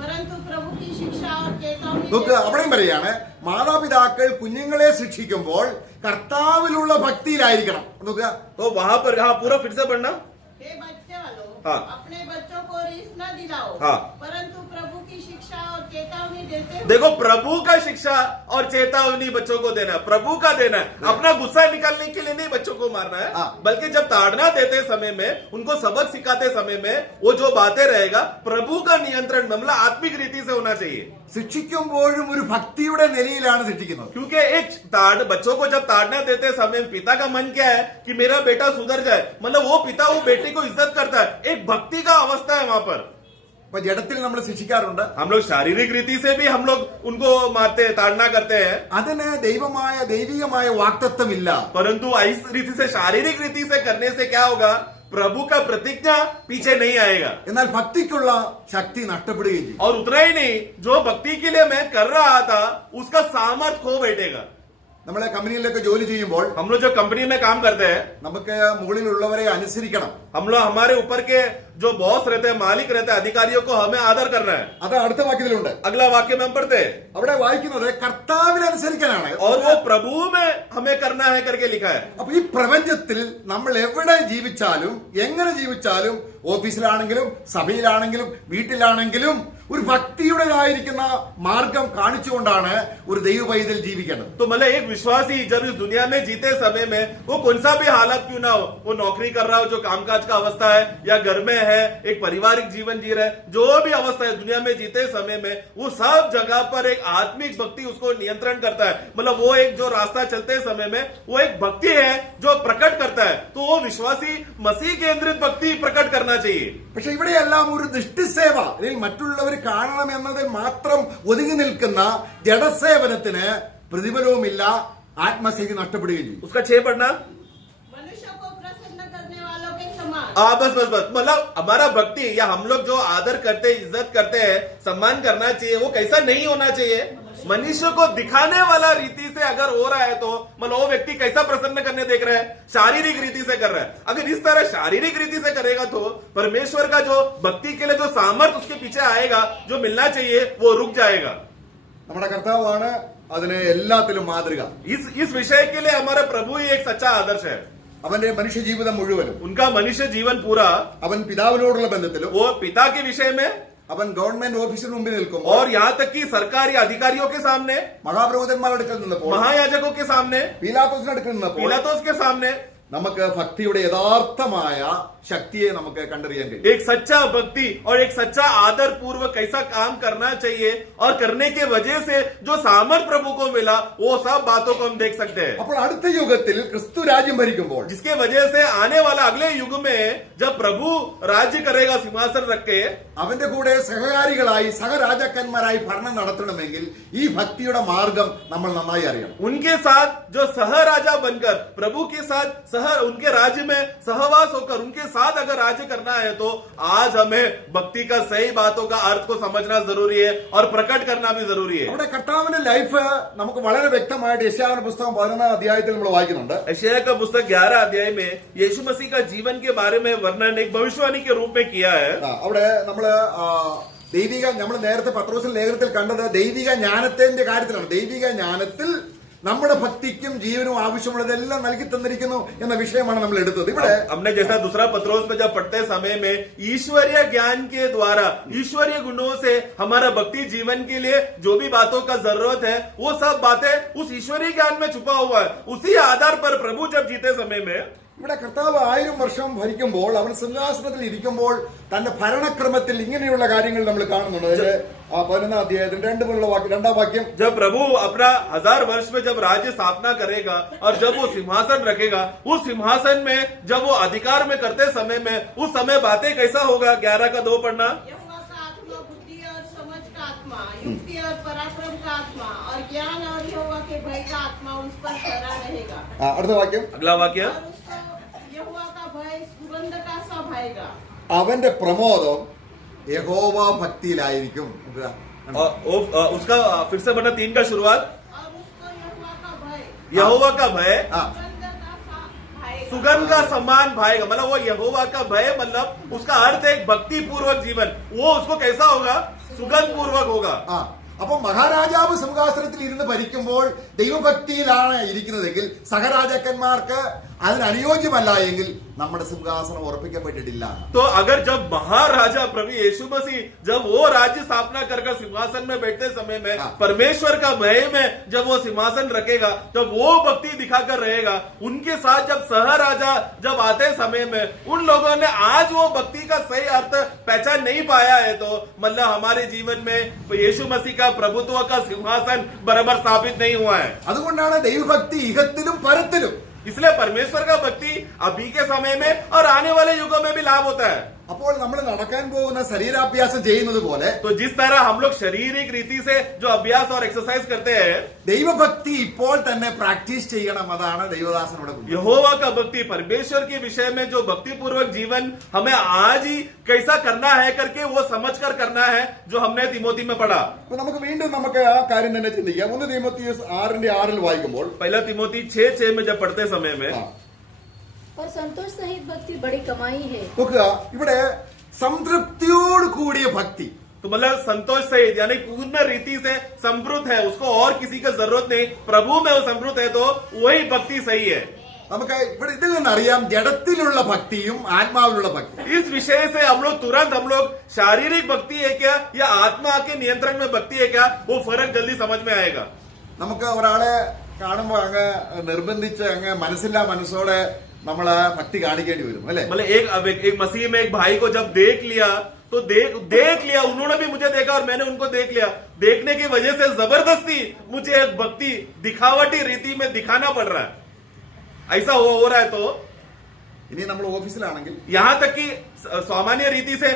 परंतु प्रभु की शिक्षा और चेतावनी നോക്ക് അവിടെയും പറയാണ്, മാതാപിതാക്കൾ കുഞ്ഞുങ്ങളെ ശിക്ഷിക്കുമ്പോൾ കർത്താവിലുള്ള ഭക്തിയിലായിരിക്കണം. നോക്കുക, तो वहां पर हाँ पूरा फिर से पढ़ना. हे बच्चे वालों, हाँ। अपने बच्चों को रीस न दिलाओ, हाँ। परंतु प्रभु की शिक्षा और चेतावनी देते हुए देखो, प्रभु का शिक्षा और चेतावनी बच्चों को देना है, प्रभु का देना है। अपना गुस्सा निकालने के लिए नहीं बच्चों को मारना है, हाँ। बल्कि जब ताड़ना देते समय में, उनको सबक सिखाते समय में वो जो बातें रहेगा प्रभु का नियंत्रण में, मतलब आत्मिक रीति से होना चाहिए। ശിക്ഷിക്കുമ്പോഴും ഒരു ഭക്തിയുടെ നിലയിലാണ് ശിക്ഷിക്കുന്നത്. क्योंकि एक बच्चों को जब ताड़ना देते समय पिता का मन क्या है कि मेरा बेटा सुधर जाए, मतलब वो पिता वो बेटे को इज्जत करता है, एक भक्ति का अवस्था है वहां पर। അപ്പൊ ജഡത്തിൽ നമ്മൾ ശിക്ഷിക്കാറുണ്ട്. हम लोग शारीरिक रीति से भी हम लोग उनको मारते हैं, ताड़ना करते हैं, അതിന് ദൈവികമായ വാക്തത്വമില്ല. परंतु इस रीति से, शारीरिक रीति से करने से क्या होगा, प्रभु का प्रतिज्ञा पीछे नहीं आएगा, എന്നാൽ ഭക്തിക്കുള്ള ശക്തി നഷ്ടപ്പെടുകയും ചെയ്യും. और उतना ही नहीं, जो भक्ति के लिए मैं कर रहा था उसका सामर्थ खो बैठेगा। നമ്മളെ കമ്പനിയിലൊക്കെ ജോലി ചെയ്യുമ്പോൾ हम लोग जो कंपनी में काम करते हैं, നമുക്ക് മുകളിലുള്ളവരെ അനുസരിക്കണം. हम लोग हमारे ऊपर के जो बॉस रहते हैं, मालिक रहते हैं, अधिकारियों को हमें आदर करना है। അത് അടുത്ത വാക്യത്തിലുണ്ട്. अगला वाक्य में हम पढ़ते हैं, അവിടെ വായിക്കുന്നത് കർത്താവിനെ അനുസരിക്കാനാണ്. और वो प्रभु में हमें करना है करके लिखा है। അപ്പൊ ഈ പ്രപഞ്ചത്തിൽ നമ്മൾ എവിടെ ജീവിച്ചാലും എങ്ങനെ ജീവിച്ചാലും, ഓഫീസിലാണെങ്കിലും സഭയിലാണെങ്കിലും വീട്ടിലാണെങ്കിലും, ഒരു ഭക്തിയുടേതായിരിക്കുന്ന മാർഗം കാണിച്ചുകൊണ്ടാണ് ഒരു ദൈവ പൈതൽ ജീവിക്കേണ്ടത്. तो मतलब एक विश्वासी जब इस दुनिया में जीते समय में, वो कौन सा भी हालत क्यों ना हो, वो नौकरी कर रहा हो, जो कामकाज का अवस्था है, या घर में है, एक पारिवारिक जीवन जी रहा है, जो भी अवस्था है दुनिया में जीते समय में, वो सब जगह पर एक आत्मिक भक्ति उसको नियंत्रण करता है। मतलब वो एक जो रास्ता चलते समय में वो एक भक्ति है जो प्रकट करता है, तो वो विश्वासी मसीह केंद्रित भक्ति प्रकट करना चाहिए। പക്ഷെ ഇവിടെയെല്ലാം ഒരു ദൃഷ്ടിസേവ, അല്ലെങ്കിൽ മറ്റുള്ളവർ കാണണം എന്നതിൽ മാത്രം ഒതുങ്ങി നിൽക്കുന്ന ജഡസേവനത്തിന് പ്രതിഫലവുമില്ല, ആത്മശക്തി നഷ്ടപ്പെടുകയും ചെയ്യും. उसका 6 पढ़ना। मनुष्य को प्रसन्न करने वालों के समान बस मतलब हमारा भक्ति या हम लोग जो आदर करते हैं, इज्जत करते हैं, सम्मान करना चाहिए, वो कैसा नहीं होना चाहिए, मनुष्य को दिखाने वाला रीति से अगर हो रहा है तो मतलब वो व्यक्ति कैसा प्रसन्न करने देख रहा है, शारीरिक रीति से कर रहा है। अगर इस तरह शारीरिक रीति से करेगा तो परमेश्वर का जो भक्ति के लिए जो सामर्थ उसके पीछे आएगा, जो मिलना चाहिए, वो रुक जाएगा। നമ്മുടെ കർത്താവാണ് അതിന് എല്ലാത്തിലും മാതൃക. इस विषय के लिए हमारा प्रभु ही एक सच्चा आदर्श है। അവന്റെ മനുഷ്യ ജീവിതം മുഴുവനും, उनका मनुष्य जीवन पूरा, അവൻ പിതാവിനോടുള്ള ബന്ധത്തിലും, वो पिता के विषय में, അവൻ ഗവൺമെന്റ് ഓഫീസിന് മുമ്പിൽ നിൽക്കുമ്പോൾ, और यहाँ तक कि सरकारी अधिकारियों के सामने, മഹാപുരോഹിതന്മാരുടെ അടുക്കൽ നിന്നപ്പോൾ, महायाजकों के सामने, പീലാത്തോസിന്റെ അടുക്കൽ നിന്നപ്പോൾ, पिलातुस के सामने നമുക്ക് ഭക്തിയുടെ യഥാർത്ഥമായ ശക്തിയെ നമുക്ക് കണ്ടറിയാൻ കഴിയും. एक सच्चा भक्ति और एक सच्चा आदर पूर्वक कैसा काम करना चाहिए, और करने के वजह से जो सामर्थ प्रभु को मिला, वो सब बातों को हम देख सकते हैं। അപ്പോൾ അടുത്ത യുഗത്തിൽ ക്രിസ്തു രാജ്യം ഭരിക്കുമ്പോൾ, जिसके वजह से आने वाला अगले युग में जब प्रभु राज्य करेगा सिंहासन रख के, അവന്റെ കൂടെ സഹകാരികളായി സഹരാജാക്കന്മാരായി ഭരണം നടത്തണമെങ്കിൽ ഈ ഭക്തിയുടെ മാർഗം നമ്മൾ നന്നായി അറിയണം. उनके साथ जो सह राजा बनकर प्रभु के साथ उनके राज्य में सहवास होकर उनके साथ अगर राज्य करना है, तो आज हमें भक्ति का सही बातों का अर्थ को समझना जरूरी है और प्रकट करना भी जरूरी है। നമ്മുടെ കർത്താവിന്റെ ലൈഫ് നമുക്ക് വളരെ വ്യക്തമായിട്ട് യെശയ്യാവിന്റെ പുസ്തകം 11 അധ്യായത്തിൽ നമ്മൾ വായിക്കുന്നുണ്ട്. यशायाह का पुस्तक 11 अध्याय में यीशु मसीह का जीवन के बारे में वर्णन एक भविष्यवाणी के रूप में किया है। അവിടെ നമ്മൾ നേരത്തെ പത്രോസിന്റെ ലേഖനത്തിൽ കണ്ടത് ദൈവിക ജ്ഞാനത്തിന്റെ കാര്യത്തിലാണ്. ദൈവിക ജ്ഞാനത്തിൽ നമ്മുടെ ഭക്തിക്കും ജീവനും ആവശ്യമുള്ളതെല്ലാം നൽകി തന്നിരിക്കുന്നു എന്ന വിഷയമാണ് നമ്മൾ എടുത്തത്. ഇവിടെ हमने जैसा दूसरा पत्रोस में जब पढ़ते समय में ईश्वरीय ज्ञान के द्वारा, ईश्वरीय गुणों से हमारा भक्ति जीवन के लिए जो भी बातों का जरूरत है, वो सब बातें उस ईश्वरीय ज्ञान में छुपा हुआ है। उसी आधार पर प्रभु जब जीते समय में, ഇവിടെ കർത്താവ് 1000 വർഷം ഭരിക്കുമ്പോൾ, അവൻ സിംഹാസനത്തിൽ ഇരിക്കുമ്പോൾ തന്റെ ഭരണക്രമത്തിൽ ഇങ്ങനെയുള്ള കാര്യങ്ങൾ നമ്മൾ കാണുന്നുണ്ട്. അതിന്റെ 11 അധ്യായത്തിന്റെ 2 വാക്യം, जब प्रभु अपना 1000 वर्ष में जब राज्य स्थापना करेगा और जब वो सिंहासन रखेगा, उस सिंहासन में जब वो अधिकार में करते समय में, उस समय बातें कैसा होगा। 11 का 2 पढ़ना। यहोवा का आत्मा बुद्धि और समझ का आत्मा, युक्ति और पराक्रम का आत्मा और ज्ञान और यहोवा के भय का आत्मा उस पर खड़ा रहेगा। അടുത്ത വാക്യം, अगला वाक्य, और उसको यहोवा का भय सुगंध का सा भाएगा। അവന്റെ പ്രമോദം യഹോവ ഭക്തിയിലായിരിക്കും. उसका फिर से पढ़ना 3 का शुरुआत। और उसको यहोवा का भय यहोवा का भय सुगंध का सा भाएगा। सुगंध का सम्मान भाएगा, मतलब वो यहोवा का भय, मतलब उसका अर्थ है एक भक्ति पूर्वक जीवन। वो उसको कैसा होगा, सुगंध पूर्वक होगा। അപ്പൊ മഹാരാജാവ് സിംഹാസനത്തിൽ ഇരുന്ന് ഭരിക്കുമ്പോൾ ദൈവഭക്തിയിലാണ് ഇരിക്കുന്നതെങ്കിൽ സഹരാജാക്കന്മാർക്ക് അതിന് അനുയോജ്യമല്ല എങ്കിൽ നമ്മുടെ സിംഹാസനം ഉറപ്പിക്കപ്പെട്ടിട്ടില്ല. तो अगर जब महाराजा प्रभु यीशु मसीह जब वो राज्य स्थापना कर सिंहासन में बैठते समय में परमेश्वर का भय में जब वो सिंहासन रखेगा, जब वो भक्ति दिखाकर रहेगा, उनके साथ जब सह राजा जब आते समय में उन लोगों ने आज वो भक्ति का सही अर्थ पहचान नहीं पाया है, तो मतलब हमारे जीवन में यीशु मसीह का प्रभुत्व का सिंहासन बराबर स्थापित नहीं हुआ है. അതുകൊണ്ടാണ് ദൈവഭക്തി ഇഹത്തിലും പരത്തിലും. इसलिए परमेश्वर का भक्ति अभी के समय में और आने वाले युगों में भी लाभ होता है. അപ്പോൾ നമ്മൾ നടക്കാൻ പോകുന്ന ശരീരാഭ്യാസം ചെയ്യുന്നത് പോലെ तो जिस तरह हम लोग शारीरिक रीति से जो अभ्यास और एक्सरसाइज करते हैं, ദൈവഭക്തി ഇപ്പോൾ തന്നെ പ്രാക്ടീസ് ചെയ്യണം. അതാണ് ദൈവദാസനോട്. यहोवा का भक्ति परमेश्वर के विषय में जो भक्ति पूर्वक जीवन हमें आज ही कैसा करना है करके वो समझ कर करना है, जो हमने तिमोथी में पढ़ा. അപ്പൊ നമുക്ക് വീണ്ടും നമുക്ക് ആ കാര്യം തന്നെ ചിന്തിക്കാം. 1 തീമോഥെയോസ് 6:6 വായിക്കുമ്പോൾ, पहला तिमोथी 6:6 में जब पढ़ते समय में, और संतोष सहित भक्ति बड़ी कमाई है. നോക്കുക, ഇവിടെ സംതൃപ്തിയോട് കൂടിയ ഭക്തി. तो मतलब संतोष सहित यानी पूर्ण रीति से समृद्ध है, उसको और किसी का जरूरत नहीं, प्रभु में वो समृद्ध है, तो वही भक्ति सही है. നമുക്ക് ഇവിടെ ഇതിൽ നിന്നറിയാം ജഡത്തിലുള്ള ഭക്തിയും ആത്മാവിലുള്ള ഭക്തി. इस विषय से हम लोग तुरंत हम लोग शारीरिक भक्ति है क्या या आत्मा के नियंत्रण में भक्ति है क्या, वो फर्क जल्दी समझ में आएगा. നമുക്ക് ഒരാളെ കാണുമ്പോൾ അങ്ങ് നിർബന്ധിച്ച് അങ്ങ് മനസ്സില്ലാ മനസ്സോടെ നമ്മള് ഭക്തി കാണിക്കേണ്ടി വരും, അല്ലെ? मतलब एक मसीह में एक भाई को जब देख लिया तो देख लिया, उन्होंने भी मुझे देखा और मैंने उनको देख लिया, देखने की वजह से जबरदस्ती मुझे एक भक्ति दिखावटी रीति में दिखाना पड़ रहा है, ऐसा हो रहा है. तो ഇനി നമ്മൾ ഓഫീസിലാണെങ്കിൽ यहाँ तक कि सामान्य रीति से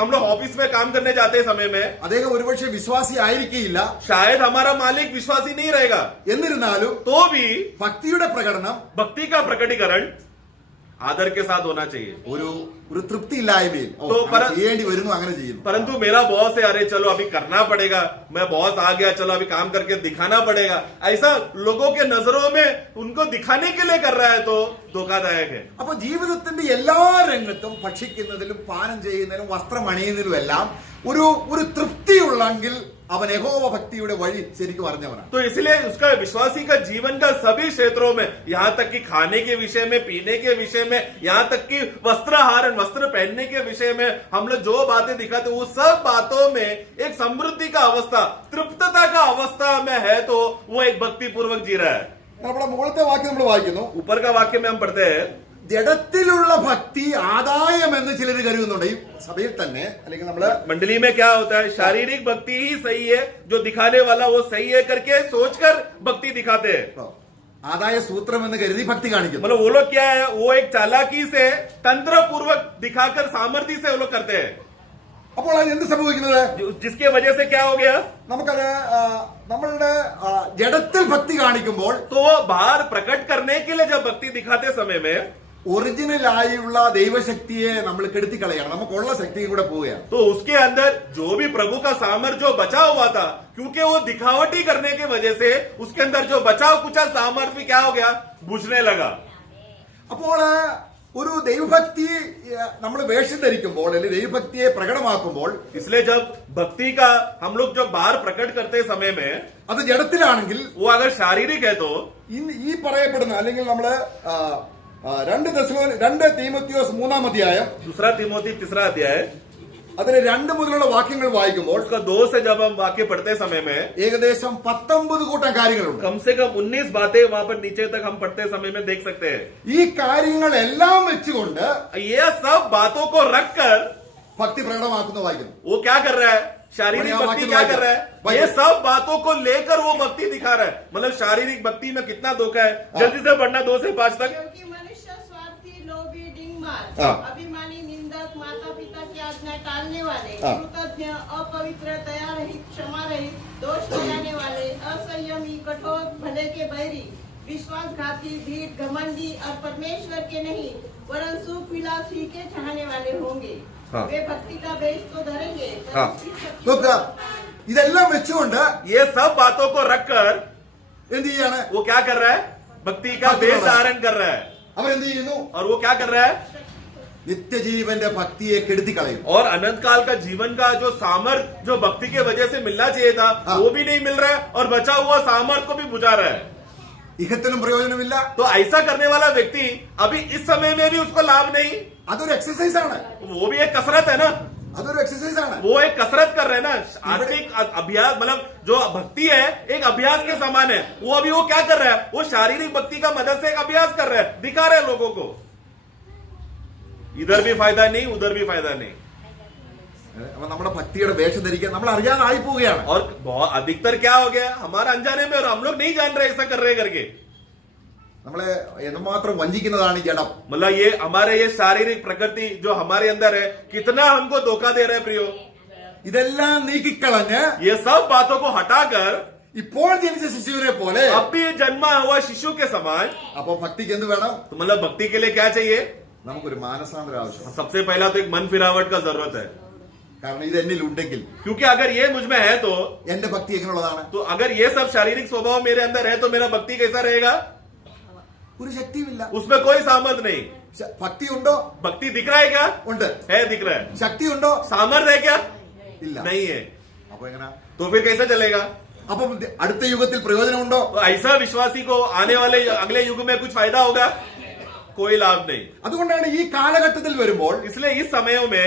हम लोग ऑफिस में काम करने जाते समय में അദ്ദേഹം ഒരുപക്ഷെ വിശ്വാസി ആയിരിക്കില്ല, शायद हमारा मालिक विश्वासी नहीं रहेगा, എന്നിരുന്നാലും तो भी ഭക്തിയുടെ പ്രകടനം भक्ति का प्रकटीकरण आदर के साथ होना चाहिए. ഒരു തൃപ്തി ഇല്ലായ്മയിൽ ചെയ്യേണ്ടി വരുന്നു, അങ്ങനെ ചെയ്യുന്നു. परंतु मेरा बॉस है, अरे चलो अभी करना पड़ेगा, मैं बॉस आ गया, चलो अभी काम करके दिखाना पड़ेगा, ऐसा लोगों के नजरों में उनको दिखाने के लिए कर रहा है, तो धोखादायक है. അപ്പൊ ജീവിതത്തിന്റെ എല്ലാ രംഗത്തും ഭക്ഷിക്കുന്നതിലും പാനം ചെയ്യുന്നതിലും വസ്ത്രം അണിയുന്നതിലും എല്ലാം ഒരു തൃപ്തിയുള്ളെങ്കിൽ അവൻ യഹോവ ഭക്തിയുടെ വഴി ശരിക്കും അറിഞ്ഞവനാണ്. तो इसलिए उसका विश्वासी का जीवन का सभी क्षेत्रों में, यहाँ तक कि खाने के विषय में, पीने के विषय में, यहाँ तक कि वस्त्रहारण वस्त्र पहनने के विषय में हम लोग जो बातें दिखाते वो सब बातों में एक समृद्धि का अवस्था, तृप्तता का अवस्था में है, तो वो एक भक्ति पूर्वक जी रहा है. നമ്മുടെ മുകളിലത്തെ വാക്യം നമ്മൾ വായിക്കുന്നു, ऊपर का वाक्य में हम पढ़ते हैं, ജഡത്തിലുള്ള ഭക്തി ആദായം എന്ന് ചിലർ കരുതുന്നുണ്ട്. ഈ സഭയിൽ തന്നെ അല്ലെങ്കിൽ നമ്മള് मंडली में क्या होता है, शारीरिक भक्ति ही सही है, जो दिखाने वाला वो सही है करके सोचकर भक्ति दिखाते हैं. ആദായ സൂത്രം എന്ന് കരുതി ഭക്തി കാണിക്കുന്നു. मतलब वो लोग क्या है, वो एक चालाकी से तंत्र पूर्वक दिखाकर सामर्थ्य से वो लोग करते हैं. അപ്പോൾ അത് എന്ത് സംഭവിക്കുന്നത്? जिसके वजह से क्या हो गया, നമുക്കത് നമ്മളുടെ ജഡത്തിൽ ഭക്തി കാണിക്കുമ്പോൾ तो वो बाहर प्रकट करने के लिए जब भक्ति दिखाते समय में ഒറിജിനൽ ആയുള്ള ദൈവശക്തിയെ നമ്മൾ കെടുത്തി കളയണം, നമുക്കുള്ള ശക്തിയും കൂടെ പോവുകയാണ്. तो उसके अंदर जो भी प्रभु का सामर्थ्य जो बचा हुआ था, क्योंकि वो दिखावटी करने की वजह से उसके अंदर जो बचा कुचा सामर्थ्य भी क्या हो गया, बुझने लगा. അപ്പോൾ ഒരു ദൈവഭക്തി നമ്മൾ വേഷം ധരിക്കുമ്പോൾ അല്ലെങ്കിൽ ദൈവഭക്തിയെ പ്രകടമാക്കുമ്പോൾ, इसलिए जब भक्ति का हम लोग जब बाहर प्रकट करते समय में അത് ജഡത്തിലാണെങ്കിൽ वो अगर शारीरिक है, तो ഈ പറയപ്പെടുന്ന അല്ലെങ്കിൽ നമ്മള് 2 തീമോഥെയോസ് 3-ാം അധ്യായം दूसरा तिमोथी 3रा अध्याय അതിന് 2 മുതലുള്ള വാക്യങ്ങൾ വായിക്കുമ്പോൾ उसका 2 से जब हम वाक्य पढ़ते समय में ഏകദേശം 19 കൂട്ടം കാര്യങ്ങളുണ്ട്. कम से कम 19 बातें वहां पर नीचे तक हम पढ़ते समय में देख सकते हैं. ഈ കാര്യങ്ങളെല്ലാം വെച്ചുകൊണ്ട് ये सब बातों को रखकर ഭക്തി പ്രകടമാക്കുന്ന വായിക്കുന്നു. वो क्या कर रहा है, शारीरिक भक्ति क्या कर रहा है, ये सब बातों को लेकर वो भक्ति दिखा रहा है. मतलब शारीरिक भक्ति में कितना धोखा है, जल्दी से पढ़ना 2 से 5 तक. क्योंकि मनुष्य स्वार्थी, लोभी, डिंगमार, अभिमानी, निंदक, माता पिता की आज्ञा टालने वाले, कृतज्ञ, अपवित्र, दया रहित, क्षमा रहित, दोष लगाने वाले, असंयमी, कठोर, भले के बैरी, विश्वासघाती, भीड़, घमंडी और परमेश्वर के नहीं वरन सुख विलास ही के चाहने वाले होंगे. वे भक्ति का बेच तो धरेंगे, നോക്കുക, ഇതെല്ലാം വെച്ചുകൊണ്ട് ये सब बातों को रखकर എന്ത് ചെയ്യാണ്? वो क्या कर रहा है, भक्ति का वेश धारण कर रहा है. അവരെന്ത് ചെയ്യുന്നു? और वो क्या कर रहा है, നിത്യജീവന്റെ ഭക്തിയെ കെടുത്തി കളയും. और अनंत काल का जीवन का जो सामर्थ जो भक्ति के वजह से मिलना चाहिए था, वो भी नहीं मिल रहा है, और बचा हुआ सामर्थ को भी बुझा रहा है. ഇഹത്തിനും പ്രയോജനമില്ല. तो ऐसा करने वाला व्यक्ति अभी इस समय में भी उसको लाभ नहीं, അതൊരു എക്സസൈസ് ആണ്. वो भी एक कसरत है ना, അതൊരു എക്സസൈസ് ആണ്. वो एक कसरत कर रहे हैं ना. आर्थिक अभ्यास मतलब जो भक्ति है एक अभ्यास के समान है. वो अभी वो क्या कर रहा है, वो शारीरिक भक्ति का मदद से एक अभ्यास कर रहा है, दिखा रहे हैं लोगों को. इधर भी फायदा नहीं, उधर भी फायदा नहीं. അപ്പൊ നമ്മുടെ ഭക്തിയുടെ വേഷം ധരിക്കാൻ നമ്മൾ അറിയാതായി പോവുകയാണ്. और बहुत अधिकतर क्या हो गया हमारा अनजाने में, और हम लोग नहीं जान रहे ऐसा कर रहे करके. നമ്മളെ എന്തുമാത്രം വഞ്ചിക്കുന്നതാണ് ഈ ജഡം. मतलब ये हमारे ये शारीरिक प्रकृति जो हमारे अंदर है कितना हमको धोखा दे रहे हैं प्रियो. ഇതെല്ലാം നീക്കിക്കളഞ്ഞ് ये सब बातों को हटाकर ഇപ്പോൾ ജനിച്ച ശിശുവിനെ പോലെ अब भी जन्मा हुआ शिशु के समान, അപ്പൊ ഭക്തിക്ക് എന്ത് വേണം? तो मतलब भक्ति के लिए क्या चाहिए, നമുക്കൊരു മാനസാന്തരം ആവശ്യം. सबसे पहला तो एक मन फिरावट का जरूरत है. കാരണം ഇത് എന്നിൽ ഉണ്ടെങ്കിൽ क्योंकि अगर ये मुझ में है तो എന്റെ ഭക്തി എങ്ങനെയുള്ളതാണ്? अगर ये सब शारीरिक स्वभाव मेरे अंदर है तो मेरा भक्ति कैसा रहेगा, ഒരു ശക്തിയുമില്ല. उसमें कोई सामर्थ नहीं. ഭക്തി ഉണ്ടോ? भक्ति दिख रहा है क्या, ഉണ്ട്. है दिख रहा है. ശക്തി ഉണ്ടോ? सामर्थ है क्या, ഇല്ല. नहीं है. അപ്പൊ എങ്ങനെ? तो फिर कैसे चलेगा. അപ്പം അടുത്ത യുഗത്തിൽ പ്രയോജനമുണ്ടോ? तो ऐसा विश्वासी को आने वाले अगले युग में कुछ फायदा होगा, कोई लाभ नहीं. അതുകൊണ്ടാണ് ഈ കാലഘട്ടത്തിൽ വരുമ്പോൾ इसलिए इस समयों में,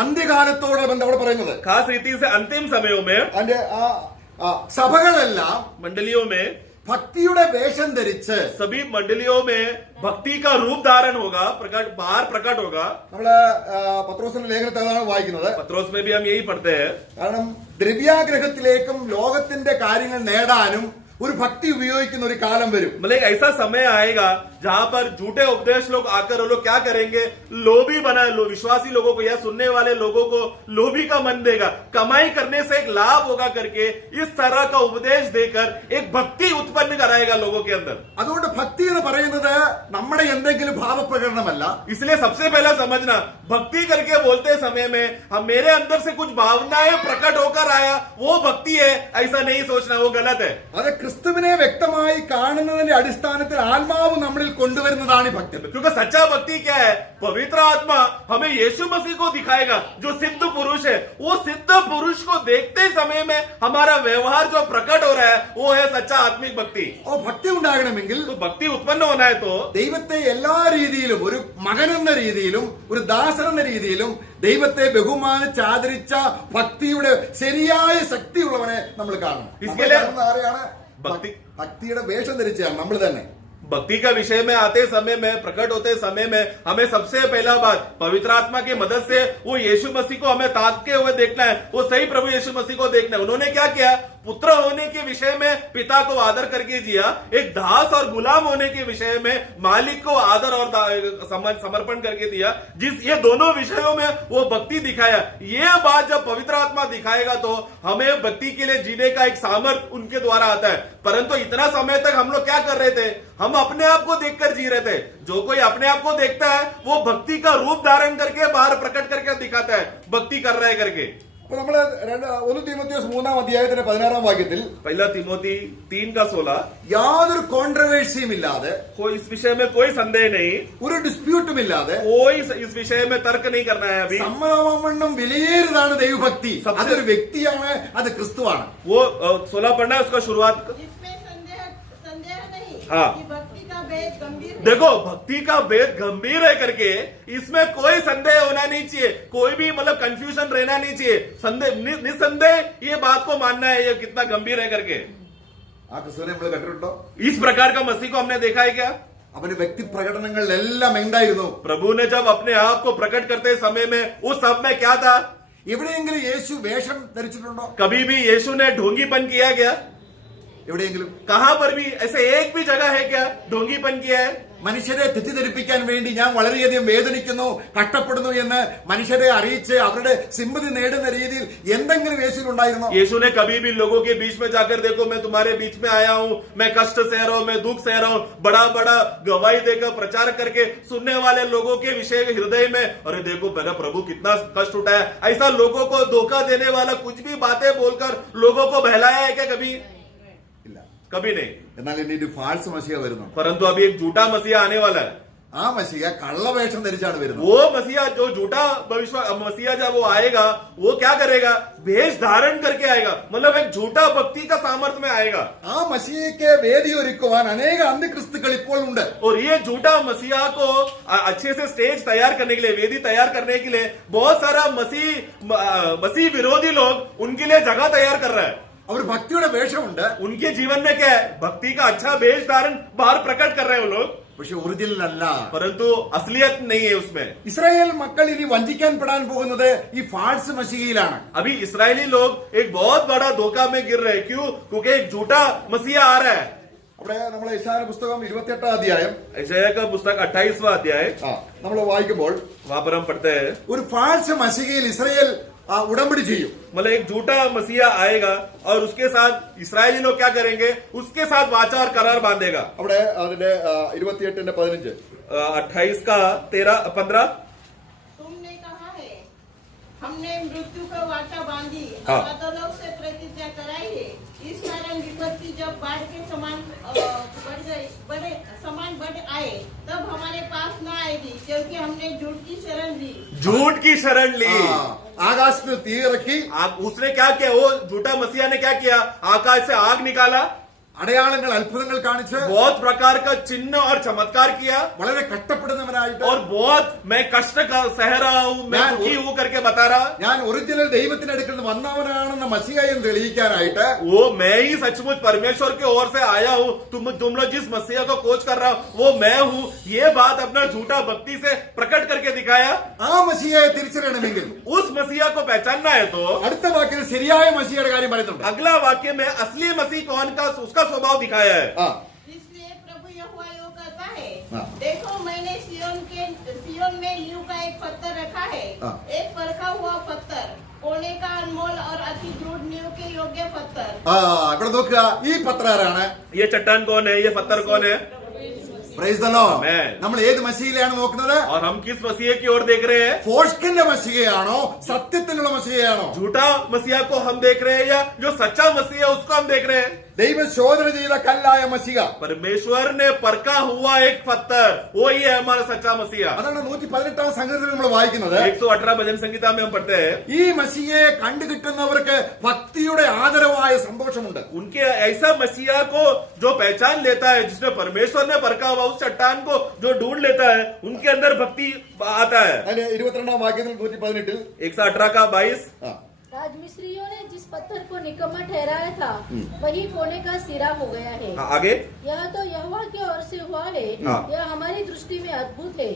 അന്ത്യകാലത്തോടുള്ള ബന്ധം അവിടെ പറയുന്നത്. खास रीति से अंतिम समयों में അതിന്റെ സഭകളെല്ലാം मंडलियों में, ഭക്തിയുടെ വേഷം ധരിച്ച് सभी मंडलियों में भक्ति का रूप धारण होगा, प्रकट बाहर प्रकट होगा. നമ്മള് പത്രോസിന്റെ ലേഖനത്തിൽ അതാണ് വായിക്കുന്നത്. पत्रोस में भी हम यही पढ़ते हैं. കാരണം ദ്രവ്യാഗ്രഹത്തിലേക്കും ലോകത്തിന്റെ കാര്യങ്ങൾ നേടാനും ഒരു ഭക്തി ഉപയോഗിക്കുന്ന ഒരു കാലം വരും. मतलब एक ऐसा समय आएगा जहां पर झूठे उपदेश लोग आकर वो लोग क्या करेंगे, लोभी बना विश्वासी लोगों को या सुनने वाले लोगों को लोभी का मन देगा, कमाई करने से एक लाभ होगा करके इस तरह का उपदेश देकर एक भक्ति उत्पन्न कराएगा लोगों के अंदर. അതുകൊണ്ട് ഭക്തി എന്ന് പറയുന്നത് നമ്മുടെ എന്തെങ്കിലും ഭാവപ്രകടനമല്ല. इसलिए सबसे पहला समझना, भक्ति करके बोलते समय में हम मेरे अंदर से कुछ भावनाएं प्रकट होकर आया वो भक्ति है, ऐसा नहीं सोचना, वो गलत है. അത് ക്രിസ്തുവിനെ വ്യക്തമായി കാണുന്നതിന്റെ അടിസ്ഥാനത്തിൽ ആത്മാവ് നമ്മളിൽ കൊണ്ടുവരുന്നതാണ് ഈ ഭക്തി. क्योंकि सच्चा भक्ति क्या है, पवित्र आत्मा हमें यीशु मसीह को दिखाएगा जो सिद्ध पुरुष है. वो सिद्ध पुरुष को देखते समय में हमारा व्यवहार जो प्रकट हो रहा है वो है सच्चा आत्मिक भक्ति. അപ്പോൾ ഭക്തി ഉണ്ടാകണമെങ്കിൽ तो भक्ति उत्पन्न होना है तो ദൈവത്തെ എല്ലാ രീതിയിലും, ഒരു മകൻ എന്ന രീതിയിലും ഒരു ദാസൻ എന്ന രീതിയിലും ദൈവത്തെ ബഹുമാനിച്ച് ആദരിച്ച ഭക്തിയുടെ ശരിയായ ശക്തിയുള്ളവനെ നമ്മൾ കാണണം. നമ്മൾ കാണുന്നത് ആരെയാണ്? ഭക്തിയുടെ വേഷം ധരിച്ചാണ് നമ്മൾ തന്നെ. भक्ति का विषय में आते समय में, प्रकट होते समय में हमें सबसे पहला बात पवित्र आत्मा की मदद से वो यीशु मसीह को हमें ताकते हुए देखना है, वो सही प्रभु यीशु मसीह को देखना है. उन्होंने क्या किया, पुत्र होने के विषय में पिता को आदर करके जिया, एक दास और गुलाम होने के विषय में मालिक को आदर और समर्पण करके दिया. जिस ये दोनों विषयों में वो भक्ति दिखाया. ये बात जब पवित्र आत्मा दिखाएगा तो हमें भक्ति के लिए जीने का एक सामर्थ उनके द्वारा आता है. परंतु इतना समय तक हम लोग क्या कर रहे थे, हम अपने आप को देखकर जी रहे थे. जो कोई अपने आप को देखता है वो भक्ति का रूप धारण करके बाहर प्रकट करके दिखाता है भक्ति कर रहा है करके. അപ്പൊ നമ്മള് 1 തീമോഥെയോസ് 3-ാം അധ്യായത്തിന്റെ 16-ാം വാക്യത്തിൽ पहला तिमोथी 3:16 യാതൊരു കോൺട്രവേഴ്സിയും ഇല്ലാതെ, कोई इस विषय में कोई संदेह नहीं, ഒരു ഡിസ്പ്യൂട്ടും ഇല്ലാതെ, कोई इस विषय में तर्क नहीं करना है अभी. സമ്മതമാവണ്ണം വിലയേറിയതാണ് ദൈവഭക്തി. അതൊരു വ്യക്തിയാണ്, അത് ക്രിസ്തുവാണ്. वो 16 पढ़ना है उसका शुरुआत. जिसमें संदेह नहीं हाँ. कि भक्ति का भेद गंभीर है. देखो भक्ति का भेद गंभीर है करके इसमें कोई संदेह होना नहीं चाहिए, कोई भी मतलब कंफ्यूजन रहना नहीं चाहिए. संदेह निसंदेह ये बात को मानना है ये कितना गंभीर है करके. ആ ക്രിസ്തുവിനെ നമ്മൾ കണ്ടിട്ടുണ്ടോ? इस प्रकार का मसीह को हमने देखा है क्या? അവന്റെ വ്യക്തി പ്രകടനങ്ങളിലെല്ലാം എന്തായിരുന്നു? प्रभु ने जब अपने आप को प्रकट करते समय में उस सब में क्या था? എവിടെയെങ്കിലും യേശു വേഷം ധരിച്ചിട്ടുണ്ടോ? कभी भी यीशु ने ढोंगीपन किया क्या? എവിടെയെങ്കിലും? कहां पर भी ऐसे एक भी जगह है क्या ढोंगीपन किया है? മനുഷ്യരെ തെറ്റിദ്ധരിപ്പിക്കാൻ വേണ്ടി ഞാൻ വളരെയധികം വേദനിക്കുന്നു, കഷ്ടപ്പെടുന്നു എന്ന് മനുഷ്യരെ അറിയിച്ച് അവരുടെ സിമ്പതി നേടുന്ന രീതിയിൽ എന്തെങ്കിലും യേശുവിനുണ്ടായിരുന്നോ? यीशु ने कभी भी लोगों के बीच में जाकर देखो मैं तुम्हारे बीच में आया हूं, मैं कष्ट सह रहा हूं, मैं दुख सह रहा हूं, बड़ा बड़ा गवाही देकर प्रचार करके सुनने वाले लोगों के विषय हृदय में अरे देखो मेरा प्रभु कितना कष्ट उठाया, ऐसा लोगों को धोखा देने वाला कुछ भी बातें बोलकर लोगों को बहलाया है क्या कभी? ഇല്ല. कभी नहीं. എന്നാൽ ഇനി ഒരു ഫാൾസ് മസിഹ വരുന്നു. परंतु अभी एक झूठा मसीहा आने वाला है. ആ മസിഹ കള്ളവേഷം ധരിച്ചാണ് വരുന്നത്. वो मसीहा जो झूठा भविष्य मसीहा जब वो आएगा वो क्या करेगा, वेश धारण करके आएगा, मतलब एक झूठा भक्ति का सामर्थ्य में आएगा. ആ മസിഹയ്ക്ക് വേദി ഒരുക്കുവാൻ അനേക അന്ത്യക്രിസ്തുക്കൾ ഇപ്പോൾ ഉണ്ട്. और ये झूठा मसीहा को अच्छे से स्टेज तैयार करने के लिए, वेदी तैयार करने के लिए बहुत सारा मसीह विरोधी लोग उनके लिए जगह तैयार कर रहा है. അവർ ഭക്തിയുടെ വേഷമുണ്ട്, उनके जीवन में क्या है, भक्ति का अच्छा वेश धारण बाहर प्रकट कर रहे हैं वो लोग, പക്ഷെ ഒറിജിനൽ അല്ല. परंतु असलियत नहीं है उसमें. ഇസ്രായേൽ മക്കൾ ഇനി വഞ്ചിക്കപ്പെടാൻ പോകുന്നത് ഈ ഫാൾസ് മസിഹയിലാണ്. अभी इस्राएली लोग एक बहुत बड़ा धोखा में गिर रहे हैं. क्यों? क्योंकि एक झूठा मसीहा आ रहा है. അവിടെ നമ്മളെ യശയ്യാ പുസ്തകം 28 അധ്യായം ईशाया का पुस्तक 28वां अध्याय നമ്മൾ വായിക്കുമ്പോൾ वहां पर हम पढ़ते हैं, ഒരു ഫാൾസ് മസിഹയിൽ ഇസ്രായേൽ ഉടമ്പടി ചെയ്യും. मतलब एक झूठा मसीहा आएगा और उसके साथ इस्राएली लोग क्या करेंगे, उसके साथ वाचा और करार बांधेगा. അവിടെ അതിന്റെ 28:15 28 का 13-15. तुमने कहा है हमने मृत्यु का वाचा बांधी हाँ। और अधोलोक से प्रतिज्ञा कराई है, इस कारण विपत्ति जब बाढ़ के समान बढ़ आए तब हमारे पास न आएगी, क्योंकि हमने झूठ की शरण ली. झूठ की शरण ली. ആകാശത്തിൽ തീ ഇറക്കി, उसने क्या किया, वो झूठा मसीहा ने क्या किया, आकाश से आग निकाला, അടയാളങ്ങൾ അത്ഭുതങ്ങൾ കാണിച്ച് बहुत प्रकार का चिन्ह और चमत्कार किया, വളരെ കഷ്ടപ്പെടുന്നവനായിട്ട് और बहुत मैं कष्ट का सह रहा हूं, मैं दुखी हूं करके बता रहा. ഞാൻ ഒറിജിനൽ ദൈവത്തിന്റെ അടുക്കൽ നിന്ന് വന്നവനാണെന്ന മസിഹയെ തെളിയിക്കാനായിട്ട് वो मैं ही सचमुच परमेश्वर की ओर से आया हूँ, तुम लोग जिस मसीहा को खोज कर रहा हो वो मैं हूँ, ये बात अपना झूठा भक्ति से प्रकट करके दिखाया. ആ മസിഹയെ തിരിച്ചറിയണമെങ്കിൽ उस मसीहा को पहचानना है तो അടുത്ത വാക്കിൽ ശരിയായ മസിഹയുടെ കാര്യം പറയുന്നുണ്ട്. अगला वाक्य में असली मसीह कौन का उसका स्वभाव दिखाया है. इसलिए प्रभु यहोवा यूं कहता है, हाँ। देखो मैंने सियोन में नींव का एक पत्थर रखा है, हाँ। एक परखा हुआ पत्थर, कोने का अनमोल और अति दृढ़ नींव के योग्य पत्थर. ഇവിടെ നോക്കുക, ഈ പത്രം ആരാണ്? ये चट्टान कौन है, ये पत्थर कौन है, പ്രൈസ് ദ ലോർഡ്. Amen. നമ്മൾ ഏത് മസിഹയിലാണ് നോക്കുന്നത്? और हम किस मसीह की ओर देख रहे हैं, ഫോഷ്കിന്റെ മസിഹയാണോ സത്യത്തിലുള്ള മസിഹയാണോ? झूठा मसीहा को हम देख रहे हैं या जो सच्चा मसीहा है उसको हम देख रहे हैं. ദൈവം ശോധന ചെയ്ത കല്ലായ മസിഹ, परमेश्वर ने परखा हुआ एक पत्थर, वो ही है हमारा सच्चा मसीहा. അതാണ് 118 സംഗീതത്തിൽ നമ്മൾ വായിക്കുന്നത്. 118 भजन संगीता में हम पढ़ते हैं, ഈ മസിഹയെ കണ്ടുകിട്ടുന്നവർക്ക് ഭക്തിയുടെ ആദരവായ സന്തോഷമുണ്ട്. उनके ऐसा मसीहा को जो पहचान लेता है, जिसने परमेश्वर ने परखा हुआ उस चट्टान को जो ढूंढ लेता है, उनके अंदर भक्ति आता है. അതിന് 22 വാക്യത്തിൽ 118 118 का 22. राजमिस्त्रियों ने जिस पत्थर को निकम्मा ठहराया था वही कोने का सिरा हो गया है. आगे. यह तो यहोवा की ओर से हुआ है, हाँ। यह हमारी दृष्टि में अद्भुत है.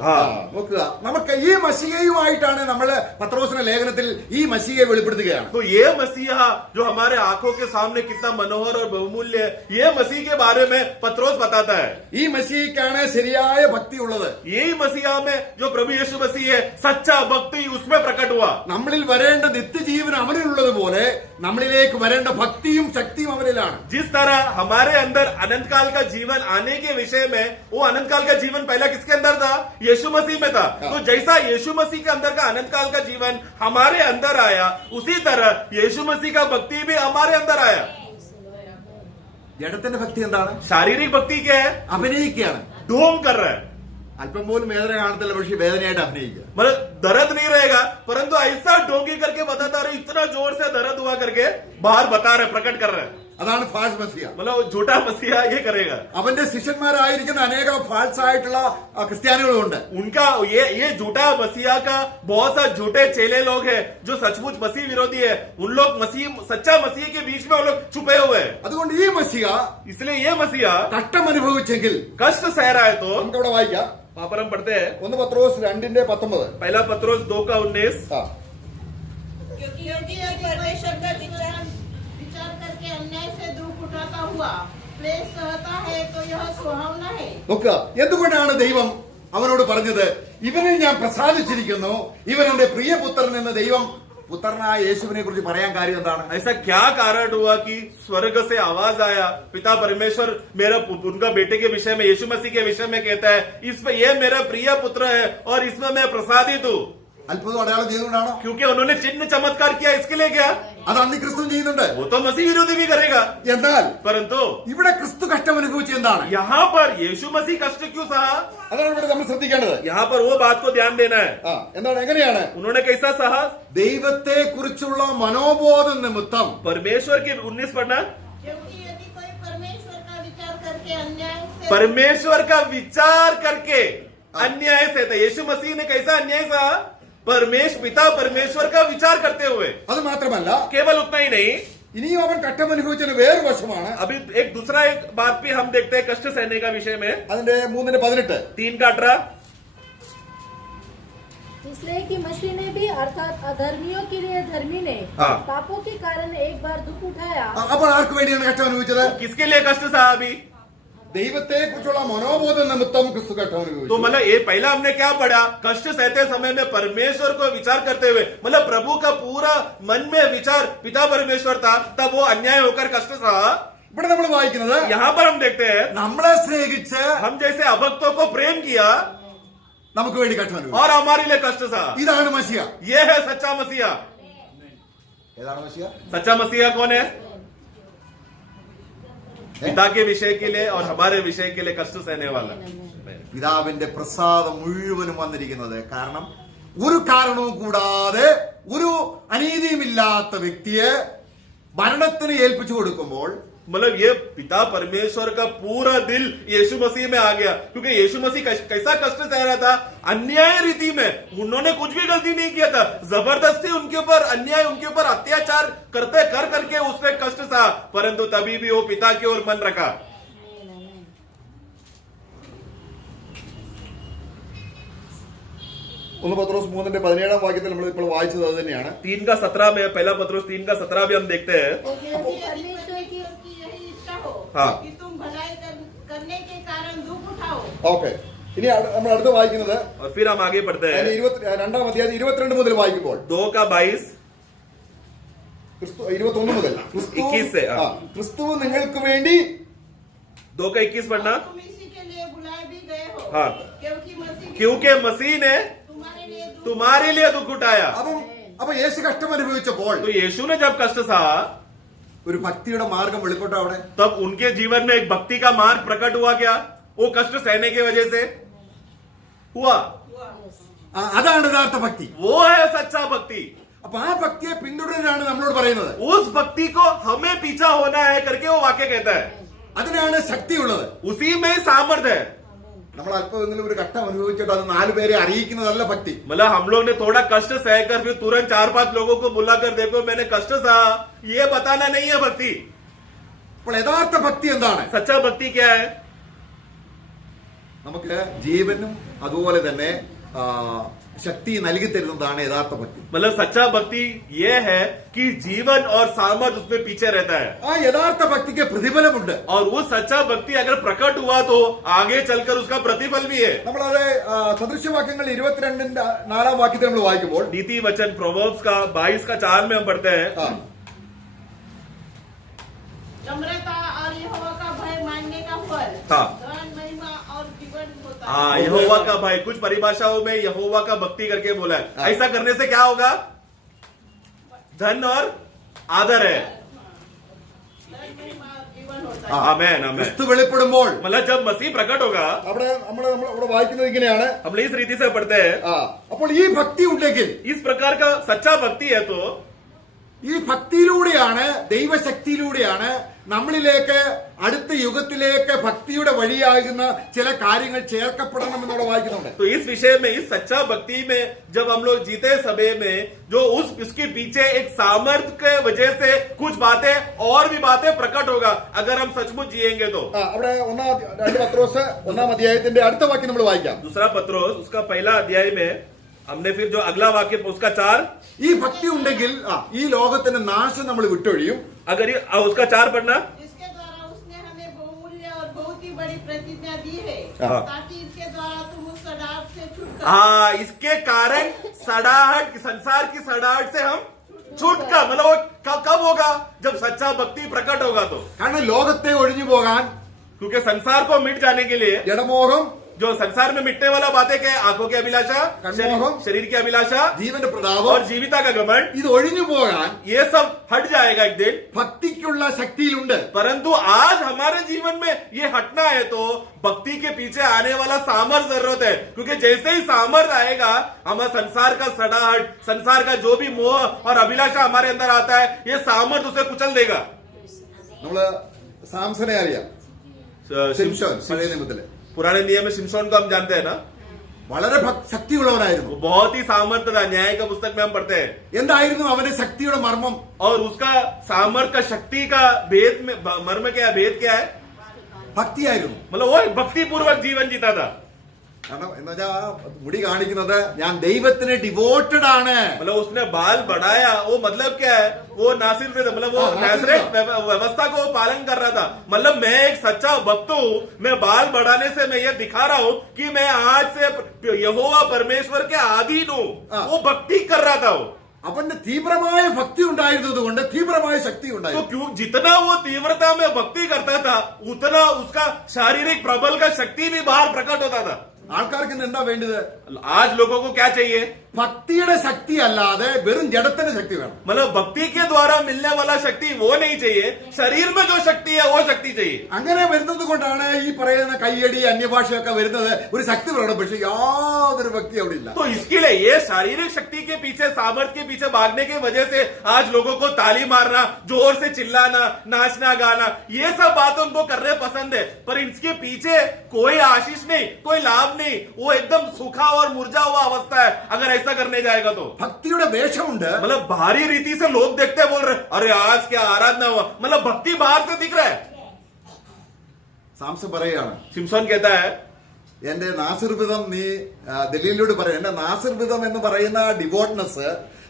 നോക്കുക, നമുക്ക് ഈ മസിഹയുമായിട്ടാണ് നമ്മള് പത്രോസിന്റെ ലേഖനത്തിൽ ഈ മസിഹയെ വെളിപ്പെടുത്തുകയാണ്. तो ये मसीहा जो हमारे आंखों के सामने कितना मनोहर और बहुमूल्य है, ये मसीह के बारे में पत्रोस बताता है. ഈ മസിഹയ്ക്കാണ് ശരിയായ ഭക്തി ഉള്ളത്. यही मसीहा में जो प्रभु यीशु मसीह है, सच्चा भक्ति उसमें प्रकट हुआ. നമ്മളിൽ വരേണ്ട നിത്യജീവൻ അവനിലുള്ളതുപോലെ നമ്മളിലേക്ക് വരേണ്ട ഭക്തിയും ശക്തിയും അവനിലാണ്. जिस तरह हमारे अंदर अनंत काल का जीवन आने के विषय में, वो अनंत काल का जीवन पहला किसके अंदर था, यीशु मसीह में था. तो जैसा यीशु मसीह के अंदर का अनंत काल का जीवन हमारे अंदर आया, उसी तरह यीशु मसीह का भक्ति भी हमारे अंदर आया. ജഡത്തിന്റെ ഭക്തി എന്താണ്? शारीरिक भक्ति क्या है, അഭിനയിക്കുകയാണ്. ढोंग कर रहा है, അല്പം പോലും വേദന കാണത്തില്ല, പക്ഷെ വേദനയായിട്ട് അഭിനയിക്കുക. मतलब दर्द नहीं रहेगा, परंतु ऐसा ढोंगी करके बताता रहे, इतना जोर से दर्द हुआ करके बाहर बता रहे, प्रकट कर रहे हैं. അതാണ് ഫാൾസ് മസിഹ. मतलब झूठा मसीहा ये करेगा. അവന്റെ ശിഷ്യന്മാരായിരിക്കുന്ന അനേകം ഫാൾസ് ആയിട്ടുള്ള ക്രിസ്ത്യാനികളുണ്ട്. उनका ये झूठा मसीहा का बहुत सा झूठे चेले लोग हैं जो सचमुच मसीह विरोधी है. उन लोग मसीह, सच्चा मसीह के बीच में वो लोग छुपे हुए हैं. അതുകൊണ്ട് ഈ മസിഹ इसलिए ये मसीहा കഷ്ടം അനുഭവിച്ചെങ്കിൽ कष्ट सह रहा है. तो നമുക്കവിടെ വായിക്കാം. वहां पर हम पढ़ते हैं 1 പത്രോസ് 2:19. पहला पत्रोस 2 का 19. क्योंकि यदि परमेश्वर का विचार करके अन्याय से दुख उठाता हुआ क्लेश सहता है तो यह सुहावना है. നോക്കുക, എന്തുകൊണ്ടാണ് ദൈവം അവനോട് പറഞ്ഞത്, ഇവനെ ഞാൻ പ്രസാദിച്ചിരിക്കുന്നു, ഇവൻ എന്റെ പ്രിയപുത്രൻ എന്ന് ദൈവം പുത്രനായ യേശുവിനെ കുറിച്ച് പറയാൻ കാര്യം എന്താണ്? ऐसा क्या कारण हुआ कि स्वर्ग से आवाज आया, पिता परमेश्वर मेरा उनका बेटे के विषय में, यीशु मसीह के विषय में कहता है, इसमें ये मेरा प्रिय पुत्र है और इसमें मैं प्रसादित हूँ. അത്ഭുതം അടയാളം ചെയ്തുകൊണ്ടാണോ? क्योंकि उन्होंने चिन्ह चमत्कार किया, इसके लिए क्या? അത് അന്തിക്രിസ്തു ചെയ്യുന്നുണ്ട്. वो तो मसीह विरोधी भी करेगा, എന്നാൽ परंतु ഇവിടെ ക്രിസ്തു കഷ്ടം അനുഭവിച്ച എന്താണ്? यहाँ पर यीशु मसीह कष्ट क्यों सहा? അതാണ് ഇവിടെ നമ്മൾ ശ്രദ്ധിക്കേണ്ടത്. यहाँ पर वो बात को ध्यान देना है. എന്താണ്, എങ്ങനെയാണ്? उन्होंने कैसा सहा? ദൈവത്തെ കുറിച്ചുള്ള മനോബോധം നിമിത്തം परमेश्वर के 19 पढ़ना. क्योंकि यदि कोई परमेश्वर का विचार करके अन्याय से परमेश्वर का विचार करके अन्याय से था. यीशु मसीह ने कैसा अन्याय सहा? पिता परमेश्वर का विचार करते हुए. അത് മാത്രമല്ല, केवल उतना ही नहीं, ഇനിയും അവൻ കഷ്ടം അനുഭവിച്ചതിന് വേറൊരു വശമാണ്. अभी एक दूसरा एक बात भी हम देखते हैं कष्ट सहने का विषय में. അതിന്റെ 3:18 3:18. इसलिए कि मसीह ने भी अर्थात अधर्मियों के लिए धर्मी ने हाँ। पापों के कारण एक बार दुख उठाया। അപ്പോൾ ആർക്ക് വേണ്ടിയാണ് കഷ്ടം അനുഭവിച്ചത്? किसके लिए कष्ट सहा अभी? ദൈവത്തെ കുറിച്ചുള്ള മനോബോധം നിമിത്തം ക്രിസ്തു കഷ്ടം तो അനുഭവിച്ചു. मतलब ये पहला हमने क्या पढ़ा? कष्ट सहते समय में परमेश्वर को विचार करते हुए, मतलब प्रभु का पूरा मन में विचार पिता परमेश्वर था, तब वो अन्याय होकर कष्ट सहा. ഇവിടെ നമ്മൾ വായിക്കുന്നത്, यहाँ पर हम देखते हैं നമ്മളെ സ്നേഹിച്ച് हम जैसे अभक्तों को प्रेम किया നമുക്ക് വേണ്ടി കഷ്ടം അനുഭവിച്ചു. और हमारे लिए कष्ट सहा. ഇതാണ് മസിയ. ये है सच्चा मसीहा. ഏതാണ് മസിയ? सच्चा मसीहा कौन है? पिता के विषय के लिए और हमारे विषय के लिए कष्ट सहने वाला. പിതാവിന്റെ പ്രസാദം മുഴുവനും വന്നിരിക്കുന്നത് കാരണം ഒരു കാരണവും കൂടാതെ ഒരു അനീതിയുമില്ലാത്ത വ്യക്തിയെ മരണത്തിന് ഏൽപ്പിച്ചു കൊടുക്കുമ്പോൾ मतलब ये पिता परमेश्वर का पूरा दिल यीशु मसीह में आ गया, क्योंकि यीशु मसीह कैसा कष्ट सह रहा था? अन्याय रीति में. उन्होंने कुछ भी गलती नहीं किया था, जबरदस्ती उनके ऊपर अन्याय, उनके ऊपर अत्याचार करके उसने कष्ट सहा, परंतु तभी भी वो पिता की ओर मन रखा. ഒന്ന് പത്രോസ് 3:17 വാക്യത്തിൽ നമ്മൾ ഇപ്പോൾ വായിച്ചത് അത് തന്നെയാണ്. 3:17 में, पहला पत्रोस 3:17 भी हम देखते हैं. क्योंकि यदि परमेश्वर की यही इच्छा हो हाँ। कि तुम भलाई करने के कारण दुख उठाओ. ഓക്കെ, ഇനി നമ്മൾ അടുത്ത് വായിക്കുന്നത് और फिर हम आगे बढ़ते हैं. 22 അധ്യായം 22 മുതൽ വായിക്കുമ്പോൾ 2:22. ക്രിസ്തു 21 മുതൽ 21 से, हाँ। ക്രിസ്തു നിങ്ങൾക്ക് വേണ്ടി 2:21 पढ़ना. तुम इसी के लिए बुलाए भी गए हो. हाँ। क्योंकि मसीह ने तुम्हारे लिए दुख उठाया. അപ്പൊ യേശു കഷ്ടം അനുഭവിച്ചപ്പോൾ तो यीशु ने जब कष्ट सहा, ഒരു ഭക്തിയുടെ മാർഗം വെളിപ്പെട്ടു അവിടെ. तब उनके जीवन में एक भक्ति का मार्ग प्रकट हुआ. क्या वो कष्ट सहने की वजह से हुआ? അതാണ് യഥാർത്ഥ ഭക്തി. वो है सच्चा भक्ति. അപ്പൊ ആ ഭക്തിയെ പിന്തുടരാനാണ് നമ്മളോട് പറയുന്നത്. उस भक्ति को हमें पीछा होना है करके वो वाक्य कहता है. അതിനാണ് ശക്തിയുള്ളത്. उसी में सामर्थ्य है. നമ്മൾ അല്പമെങ്കിലും ഒരു കഷ്ടം അനുഭവിച്ചിട്ട് അത് 4 പേരെ അറിയിക്കുന്നതല്ല ഭക്തി. मतलब हम लोग ने थोड़ा कष्ट सहकर फिर तुरंत 4-5 लोगों को बुलाकर देखो मैंने कष्ट सहा, ये बताना नहीं है भक्ति. അപ്പോൾ യഥാർത്ഥ ഭക്തി എന്താണ്? सच्चा भक्ति क्या है? നമുക്ക് ജീവനും അതുപോലെ തന്നെ ശക്തി നൽകി തരുന്നതാണ് യഥാർത്ഥ ഭക്തി. मतलब सच्चा भक्ति ये है कि जीवन और सामर्थ उसमें पीछे रहता है. ആ യഥാർത്ഥ ഭക്തിക്ക് പ്രതിഫലമുണ്ട്. और वो सच्चा भक्ति अगर प्रकट हुआ तो आगे चलकर उसका प्रतिफल भी है. നമ്മളത് സദൃശ്യവാക്യങ്ങൾ 22-4 വാക്യത്തിൽ നമ്മൾ വായിക്കുമ്പോൾ नीति वचन प्रोवर्ब्स का 22:4 में हम पढ़ते हैं. नम्रता और यहोवा का भय मानने का फल हाँ। धन महिमा और जीवन होता है. हाँ, यहोवा का भय. कुछ परिभाषाओं में यहोवा का भक्ति करके बोला है. हाँ। ऐसा करने से क्या होगा? धन और आदर है. धन महिमा और जीवन होता है. आमेन, आमेन. ക്രിസ്തു വെളിപ്പെടുമ്പോൾ मतलब जब मसीह प्रकट होगा, അവിടെ നമ്മൾ ഇവിടെ വായിക്കുന്നത് ഇങ്ങനെയാണ്. हम इस रीति से पढ़ते हैं. അപ്പോൾ ഈ ഭക്തി ഉണ്ടെങ്കിൽ इस प्रकार का सच्चा भक्ति है तो ഈ ഭക്തിയിലൂടെയാണ്, ദൈവശക്തിയിലൂടെയാണ് നമ്മളിലേക്ക് അടുത്ത യുഗത്തിലേക്ക് ഭക്തിയുടെ വഴിയാകുന്ന ചില കാര്യങ്ങൾ ചേർക്കപ്പെടണം എന്നോട് വായിക്കുന്നുണ്ട്. तो इस विषय में, इस सच्चा भक्ति में जब हम लोग जीते समय में जो उसके पीछे एक सामर्थ्य के वजह से कुछ बातें और भी बातें प्रकट होगा अगर हम सचमुच जिएंगे तो. അവിടെ 2 പത്രോസ് 1 അധ്യായത്തിന്റെ അടുത്ത വാക്യം നമ്മൾ വായിക്കാം. दूसरा पत्रोस उसका पहला अध्याय में हमने फिर जो अगला वाक्य उसका 4, ഈ ഭക്തി ഉണ്ടെങ്കിൽ ഈ ലോകത്തിന്റെ നാശം നമ്മൾ വിട്ടൊഴിയും. अगर ये उसका 4 पढ़ना. इसके द्वारा उसने हमें बहुमूल्य और बहुत ही बड़ी प्रतिज्ञा दी है हाँ। ताकि इसके द्वारा तुम उस सड़ाहट से छुटकारा. हाँ, इसके कारण सड़ाहट, संसार की सड़ाहट से हम छूटकर, मतलब वो कब होगा? जब सच्चा भक्ति प्रकट होगा तो. കാരണം ലോകത്തെ ഒഴിഞ്ഞു പോകാൻ क्योंकि संसार को मिट जाने के लिए ജഡമോഹം, जो संसार में मिटने वाला बातें क्या है? आंखों की अभिलाषा, कन्मोहम, शरीर की अभिलाषा ജീവന്റെ പ്രതാപം, और जीविता का घमंड, ഇത് ഒഴിഞ്ഞു പോകാൻ ये सब हट जाएगा एक दिन। ഭക്തിക്കുള്ള ശക്തിയിലുണ്ട്. परंतु आज हमारे जीवन में ये हटना है तो भक्ति के पीछे आने वाला सामर्थ जरूरत है, क्योंकि जैसे ही सामर्थ आएगा हमारा संसार का सड़ाहट, संसार का जो भी मोह और अभिलाषा हमारे अंदर आता है, ये सामर्थ उसे कुचल देगा। നമ്മള് സാംസനെ അറിയാം, ശിംശോൻ, പഴയ നിയമത്തില് पुराने नियम में शिमशोन को हम जानते हैं ना, വളരെ ശക്തിയുള്ളവനായിരുന്നു. वो बहुत ही सामर्थ्य था। न्याय का पुस्तक में हम पढ़ते हैं। എന്തായിരുന്നു അവന്റെ ശക്തിയുടെ मर्मम? और उसका सामर्थ का शक्ति का भेद में मर्म क्या है, भेद क्या है? ഭക്തിയായിരുന്നു. मतलब वो भक्ति पूर्वक जीवन जीता था। കാരണം എന്ന് വെച്ചാൽ മുടി കാണിക്കുന്നത് ഞാൻ ദൈവത്തിന് ഡിവോട്ടഡ് ആണ്. मतलब उसने बाल बढ़ाया, वो मतलब क्या है? वो नासिर थे, मतलब वो हाँ, नासिर नासरेत व्यवस्था को पालन कर रहा था। मतलब मैं एक सच्चा भक्त हूँ, मैं बाल बढ़ाने से मैं ये दिखा रहा हूँ कि मैं आज से यहोवा परमेश्वर के अधीन हूँ। हाँ। वो भक्ति कर रहा था वो। അവന്റെ തീവ്രമായ ഭക്തി ഉണ്ടായിരുന്നത് കൊണ്ട് തീവ്രമായ ശക്തി तो ഉണ്ടായിരുന്നു. क्यों जितना वो तीव्रता में भक्ति करता था, उतना उसका शारीरिक प्रबल का शक्ति भी बाहर प्रकट होता था। ആൾക്കാർക്ക് ഇന്ന് എന്താ വേണ്ടത്? आज लोगों को क्या चाहिए? ഭക്തിയുടെ ശക്തി അല്ലാതെ വെറും ജഡത്തിന്റെ ശക്തി വേണം. मतलब भक्ति के द्वारा मिलने वाला शक्ति वो नहीं चाहिए, शरीर में जो शक्ति है वो शक्ति चाहिए। അങ്ങനെ വരുന്നത് കൊണ്ടാണ് ഈ പറയുന്ന കയ്യടി അന്യഭാഷയൊക്കെ വരുന്നത്. ഒരു ശക്തി വേണം, പക്ഷെ യാതൊരു ഭക്തി അവിടെ ഇല്ല. तो इसके लिए ये शारीरिक शक्ति के पीछे, सामर्थ्य के पीछे भागने की वजह से आज लोगों को ताली मारना, जोर से चिल्लाना, नाचना गाना, ये सब बात उनको करने पसंद है, पर इसके पीछे कोई आशीष नहीं, कोई लाभ नहीं। वो एकदम सूखा और मुरझा हुआ अवस्था है अगर ऐसा करने जाएगा तो। ഭക്തിയുടെ വേഷമുണ്ട്. मतलब बाहरी रीति से लोग देखते हैं, बोल रहे अरे आज क्या आराधना हुआ, मतलब भक्ति बाहर से दिख रहा है। സാംസൺ പറയാണ്, शिमशोन कहता है എന്റെ നാസിർവിധം നീ ദലീലിനോട് പറയാം, എന്റെ നാസിർവിധം എന്ന് പറയുന്ന ഡിവോട്ട്നെസ്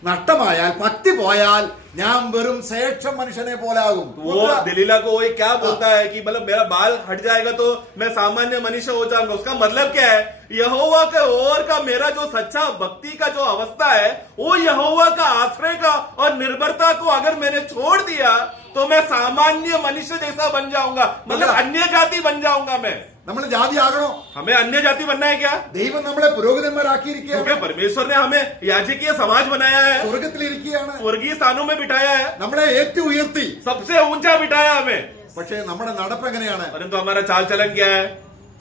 നഷ്ടമായാൽ, ഭക്തി പോയാൽ ഞാൻ വെറും ശ്രേഷ്ഠ മനുഷ്യനെ പോലാകും. वो दलीला को वही क्या बोलता है कि मतलब मेरा बाल हट जाएगा तो मैं सामान्य मनुष्य हो जाऊंगा। उसका मतलब क्या है? यहोवा के ओर का मेरा जो सच्चा भक्ति का जो अवस्था है, वो यहोवा का आश्रय का और निर्भरता को अगर मैंने छोड़ दिया तो मैं सामान्य मनुष्य जैसा बन जाऊंगा, मतलब अन्य जाति बन जाऊंगा मैं। നമ്മൾ ജാതി ആകണോ? हमें अन्य जाति बनना है क्या? ദൈവം നമ്മളെ പുരോഹിതന്മാരാക്കിയിരിക്കുകയാണ്. क्योंकि परमेश्वर ने हमें याजकीय समाज बनाया है, സ്വർഗത്തിലിരിക്കുകയാണ്. स्वर्गीय स्थानों में बिठाया है, നമ്മളെ ഏറ്റവും ഉയർത്തി. सबसे ऊंचा बिठाया हमें। പക്ഷേ നമ്മുടെ നടപ്പ് എങ്ങനെയാണ്? परंतु हमारा चाल चलन क्या है?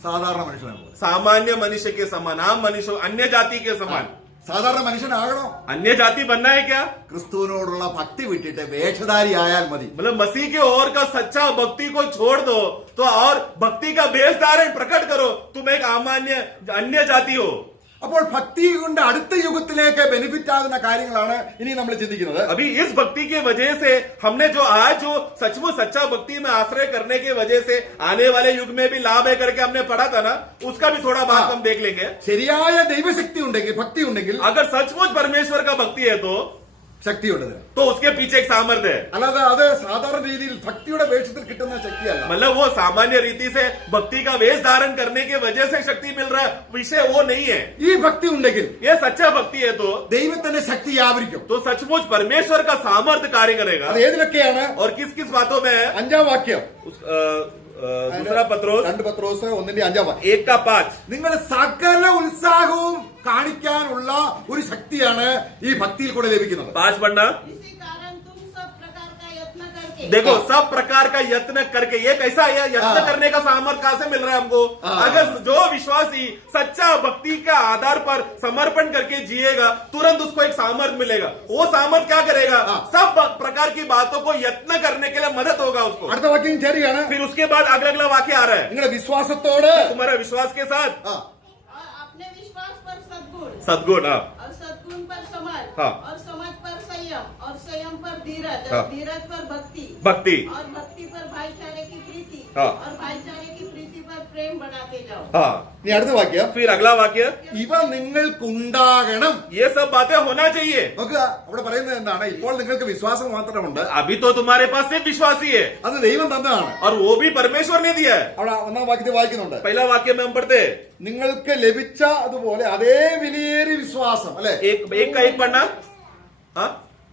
സാധാരണ മനുഷ്യനാണ്. सामान्य मनुष्य के समान, आम मनुष्य, अन्य जाति के समान। സാധാരണ മനുഷ്യനാകണോ? अन्य जाति बनना है क्या? ക്രിസ്തുവിനോടുള്ള ഭക്തി വിട്ടിട്ട് വേഷധാരി ആയാൽ മതി. मतलब मसीह के और का सच्चा भक्ति को छोड़ दो तो और भक्ति का बेस धारण प्रकट करो, तुम एक अमान्य अन्य जाति हो। അപ്പോൾ ഭക്തി കൊണ്ട് അടുത്ത യുഗത്തിലേക്ക് ബെനിഫിറ്റ് ആകുന്ന കാര്യങ്ങളാണ് ഇനി നമ്മൾ ചിന്തിക്കുന്നത്. अभी इस भक्ति के वजह से हमने जो आज जो सचमुच सच्चा भक्ति में आश्रय करने के वजह से आने वाले युग में भी लाभ है करके हमने पढ़ा था ना, उसका भी थोड़ा बात हम देख लेंगे। ശരിയായ ദൈവശക്തി ഉണ്ടെങ്കിൽ, ഭക്തി ഉണ്ടെങ്കിൽ, अगर सचमुच परमेश्वर का भक्ति है तो ശക്തിയുണ്ട്. तो उसके पीछे एक सामर्थ्य है। അല്ലാതെ അത് സാധാരണ രീതിയിൽ ഭക്തിയുടെ വേഷത്തിൽ കിട്ടുന്ന ശക്തിയല്ല. मतलब वो सामान्य रीति से भक्ति का वेश धारण करने की वजह से शक्ति मिल रहा है, विषय वो नहीं है। ഈ ഭക്തി ഉണ്ടെങ്കിൽ ये सच्चा भक्ति है तो ദൈവത്തിന്റെ ശക്തി വ്യാപരിക്കും. सचमुच परमेश्वर का सामर्थ्य कार्य करेगा। അത് ഏതിലൊക്കെയാണ്? और किस किस बातों में है? 5-ാം വാക്യം, दूसरा पत्रोस 2 പത്രോസ് 1-ന്റെ 5-ാം വാക്യം. 1:5 നിങ്ങൾ സകല ഉത്സാഹവും കാണിക്കാനുള്ള ഒരു ശക്തിയാണ് ഈ ഭക്തിയിൽ കൂടെ ലഭിക്കുന്നത്. 5 पढ़ना। इसी कारण तुम सब प्रकार का यत्न करके देखो सब प्रकार का यत्न करके, ये कैसा है? यत्न हाँ। करने का सामर्थ्य कहां से मिल रहा है हमको? हाँ। अगर जो विश्वासी सच्चा भक्ति के आधार पर समर्पण करके जिएगा, तुरंत उसको एक सामर्थ्य मिलेगा। वो सामर्थ्य क्या करेगा? हाँ। सब प्रकार की बातों को यत्न करने के लिए मदद होगा उसको। അടുത്ത വാക്യം ശരിയാണ്. फिर उसके बाद अगला अगला वाक्य आ रहा है, നിങ്ങളുടെ വിശ്വാസത്തോട് तुम्हारा विश्वास के साथ ആ, और अपने विश्वास पर सद्गुण सद्गुण। हाँ। और सद्गुण पर समझ हाँ। और समझ पर संयम और संयम पर धीरज हाँ। और धीरज पर भक्ति भक्ति। और भक्ति पर भाईचारे की प्रीति हाँ। और भाईचारे की प्रीति पर प्रेम बढ़ाते जाओ। हाँ। ഇനി അടുത്ത വാക്യം, फिर अगला वाक्य, ഇവ നിങ്ങൾക്കുണ്ടാകണം. ये सब बातें होना चाहिए। നോക്കുക, അവിടെ പറയുന്നത് എന്താണ്? ഇപ്പോൾ നിങ്ങൾക്ക് വിശ്വാസം മാത്രമുണ്ട്, अभी तो तुम्हारे पास सिर्फ विश्वासी है അത് ദൈവം തന്നതാണ്. और वो भी परमेश्वर ने दिया है। അവിടെ 1-ാം വാക്യത്തിൽ വായിക്കുന്നുണ്ട്, पहला वाक्य में हम पढ़ते हैं, നിങ്ങൾക്ക് ലഭിച്ച അതുപോലെ അതേ വിലയേറിയ വിശ്വാസം, അല്ലെ? एक का एक पढ़ना। हाँ,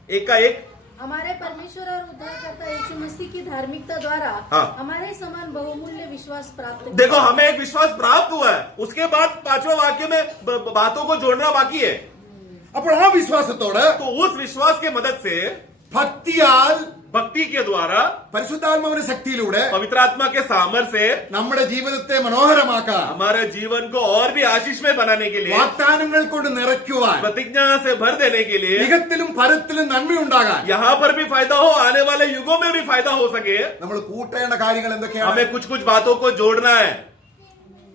एक का एक। हमारे परमेश्वर और उद्धारकर्ता यीशु मसीह की धार्मिकता द्वारा हाँ। हमारे समान बहुमूल्य विश्वास प्राप्त हुआ। देखो हमें एक विश्वास प्राप्त हुआ है, उसके बाद 5वें वाक्य में बातों को जोड़ना बाकी है। അപ്പോൾ ആ വിശ്വാസത്തോടെ तो उस विश्वास के मदद से, ഭക്തിയാൽ भक्ति के द्वारा, പരിശുദ്ധാത്മാവിന്റെ ശക്തിയിലൂടെ पवित्र आत्मा के सामर्थ्य से നമ്മുടെ ജീവിതത്തെ മനോഹരമാക്കാൻ, हमारे जीवन को और भी आशीषमय बनाने के लिए, വാഗ്ദാനങ്ങൾ കൊണ്ട് നിറയ്ക്കുവാൻ, प्रतिज्ञा से भर देने के लिए, ഇഹത്തിലും പരത്തിലും നന്മയുണ്ടാകാൻ यहाँ पर भी फायदा हो, आने वाले युगों में भी फायदा हो सके, നമ്മൾ കൂട്ടേണ്ട കാര്യങ്ങൾ എന്തൊക്കെയാണ്? हमें कुछ कुछ बातों को जोड़ना है।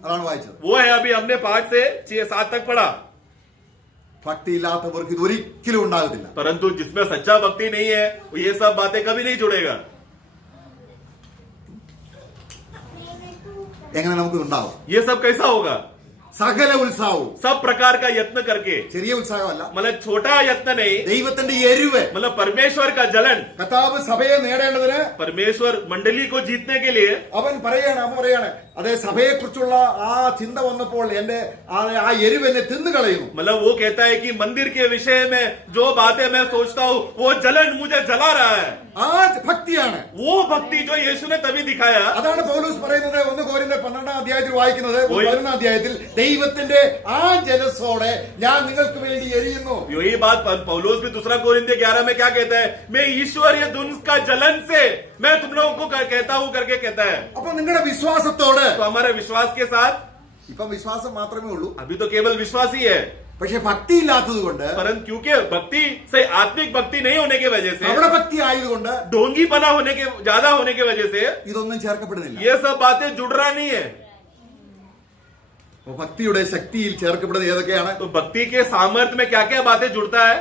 അതാണ് വായിച്ചത്. वो है अभी हमने 5 से 6-7 तक पढ़ा। ഭക്തി ഇല്ലാത്തവർക്ക് ഇത് ഒരിക്കലും ഉണ്ടാകത്തില്ല. परंतु जिसमें सच्चा भक्ति नहीं है, वो ये सब बातें कभी नहीं जुड़ेगा। എങ്ങനെ നമുക്ക് ഉണ്ടാവും? ये सब कैसा होगा? സകല ഉത്സാഹവും, सब प्रकार का यत्न करके, ചെറിയ ഉത്സാഹമല്ല, मतलब छोटा यत्न नहीं, ദൈവത്തിന്റെ എരിവ്. मतलब परमेश्वर का जलन, കർത്താവ് സഭയെ നേടേണ്ടതിന് परमेश्वर मंडली को जीतने के लिए അവൻ പറയാണ് അതേ സഭയെ കുറിച്ചുള്ള ആ ചിന്ത വന്നപ്പോൾ എന്റെ ആ എരിവ് എന്നെ തിന്നുകളയുന്നു. मतलब वो कहता है कि मंदिर के विषय में जो बातें मैं सोचता हूँ, वो जलन मुझे जला रहा है। ആ ഭക്തിയാണ്. वो भक्ति जो यीशु ने तभी दिखाया, അതാണ് പൗലോസ് പറയുന്നത് 1 കൊരിന്ത്യർ 12-ാം അധ്യായത്തിൽ വായിക്കുന്നത്. 11-ാം അധ്യായത്തിൽ ദൈവത്തിന്റെ ആ ജലസോടെ ഞാൻ നിങ്ങൾക്ക് വേണ്ടി എരിയുന്നു. यही बात पौलुस भी 2 कोरिन्थियों 11 में क्या कहता है, मैं ईश्वरीय धुन का जलन से मैं तुम लोगों को कहता हूँ करके कहता है। അപ്പൊ നിങ്ങളുടെ വിശ്വാസത്തോട്, तो हमारे विश्वास के साथ, ഇപ്പൊ വിശ്വാസം മാത്രമേ ഉള്ളൂ, अभी तो केवल विश्वास ही है, പക്ഷെ ഭക്തി ഇല്ലാത്തത് കൊണ്ട്, परंतु क्योंकि भक्ति से आत्मिक भक्ति नहीं होने की वजह से, നമ്മുടെ ഭക്തി ആയതുകൊണ്ട് ढोंगी बना होने के ज्यादा होने की वजह से ഇതൊന്നും ചേർക്കപ്പെടുന്നില്ല. ये सब बातें जुड़ रहा नहीं है। അപ്പൊ ഭക്തിയുടെ ശക്തിയിൽ ചേർക്കപ്പെടുന്നത് ഏതൊക്കെയാണ്? तो भक्ति के सामर्थ्य में क्या क्या बातें जुड़ता है,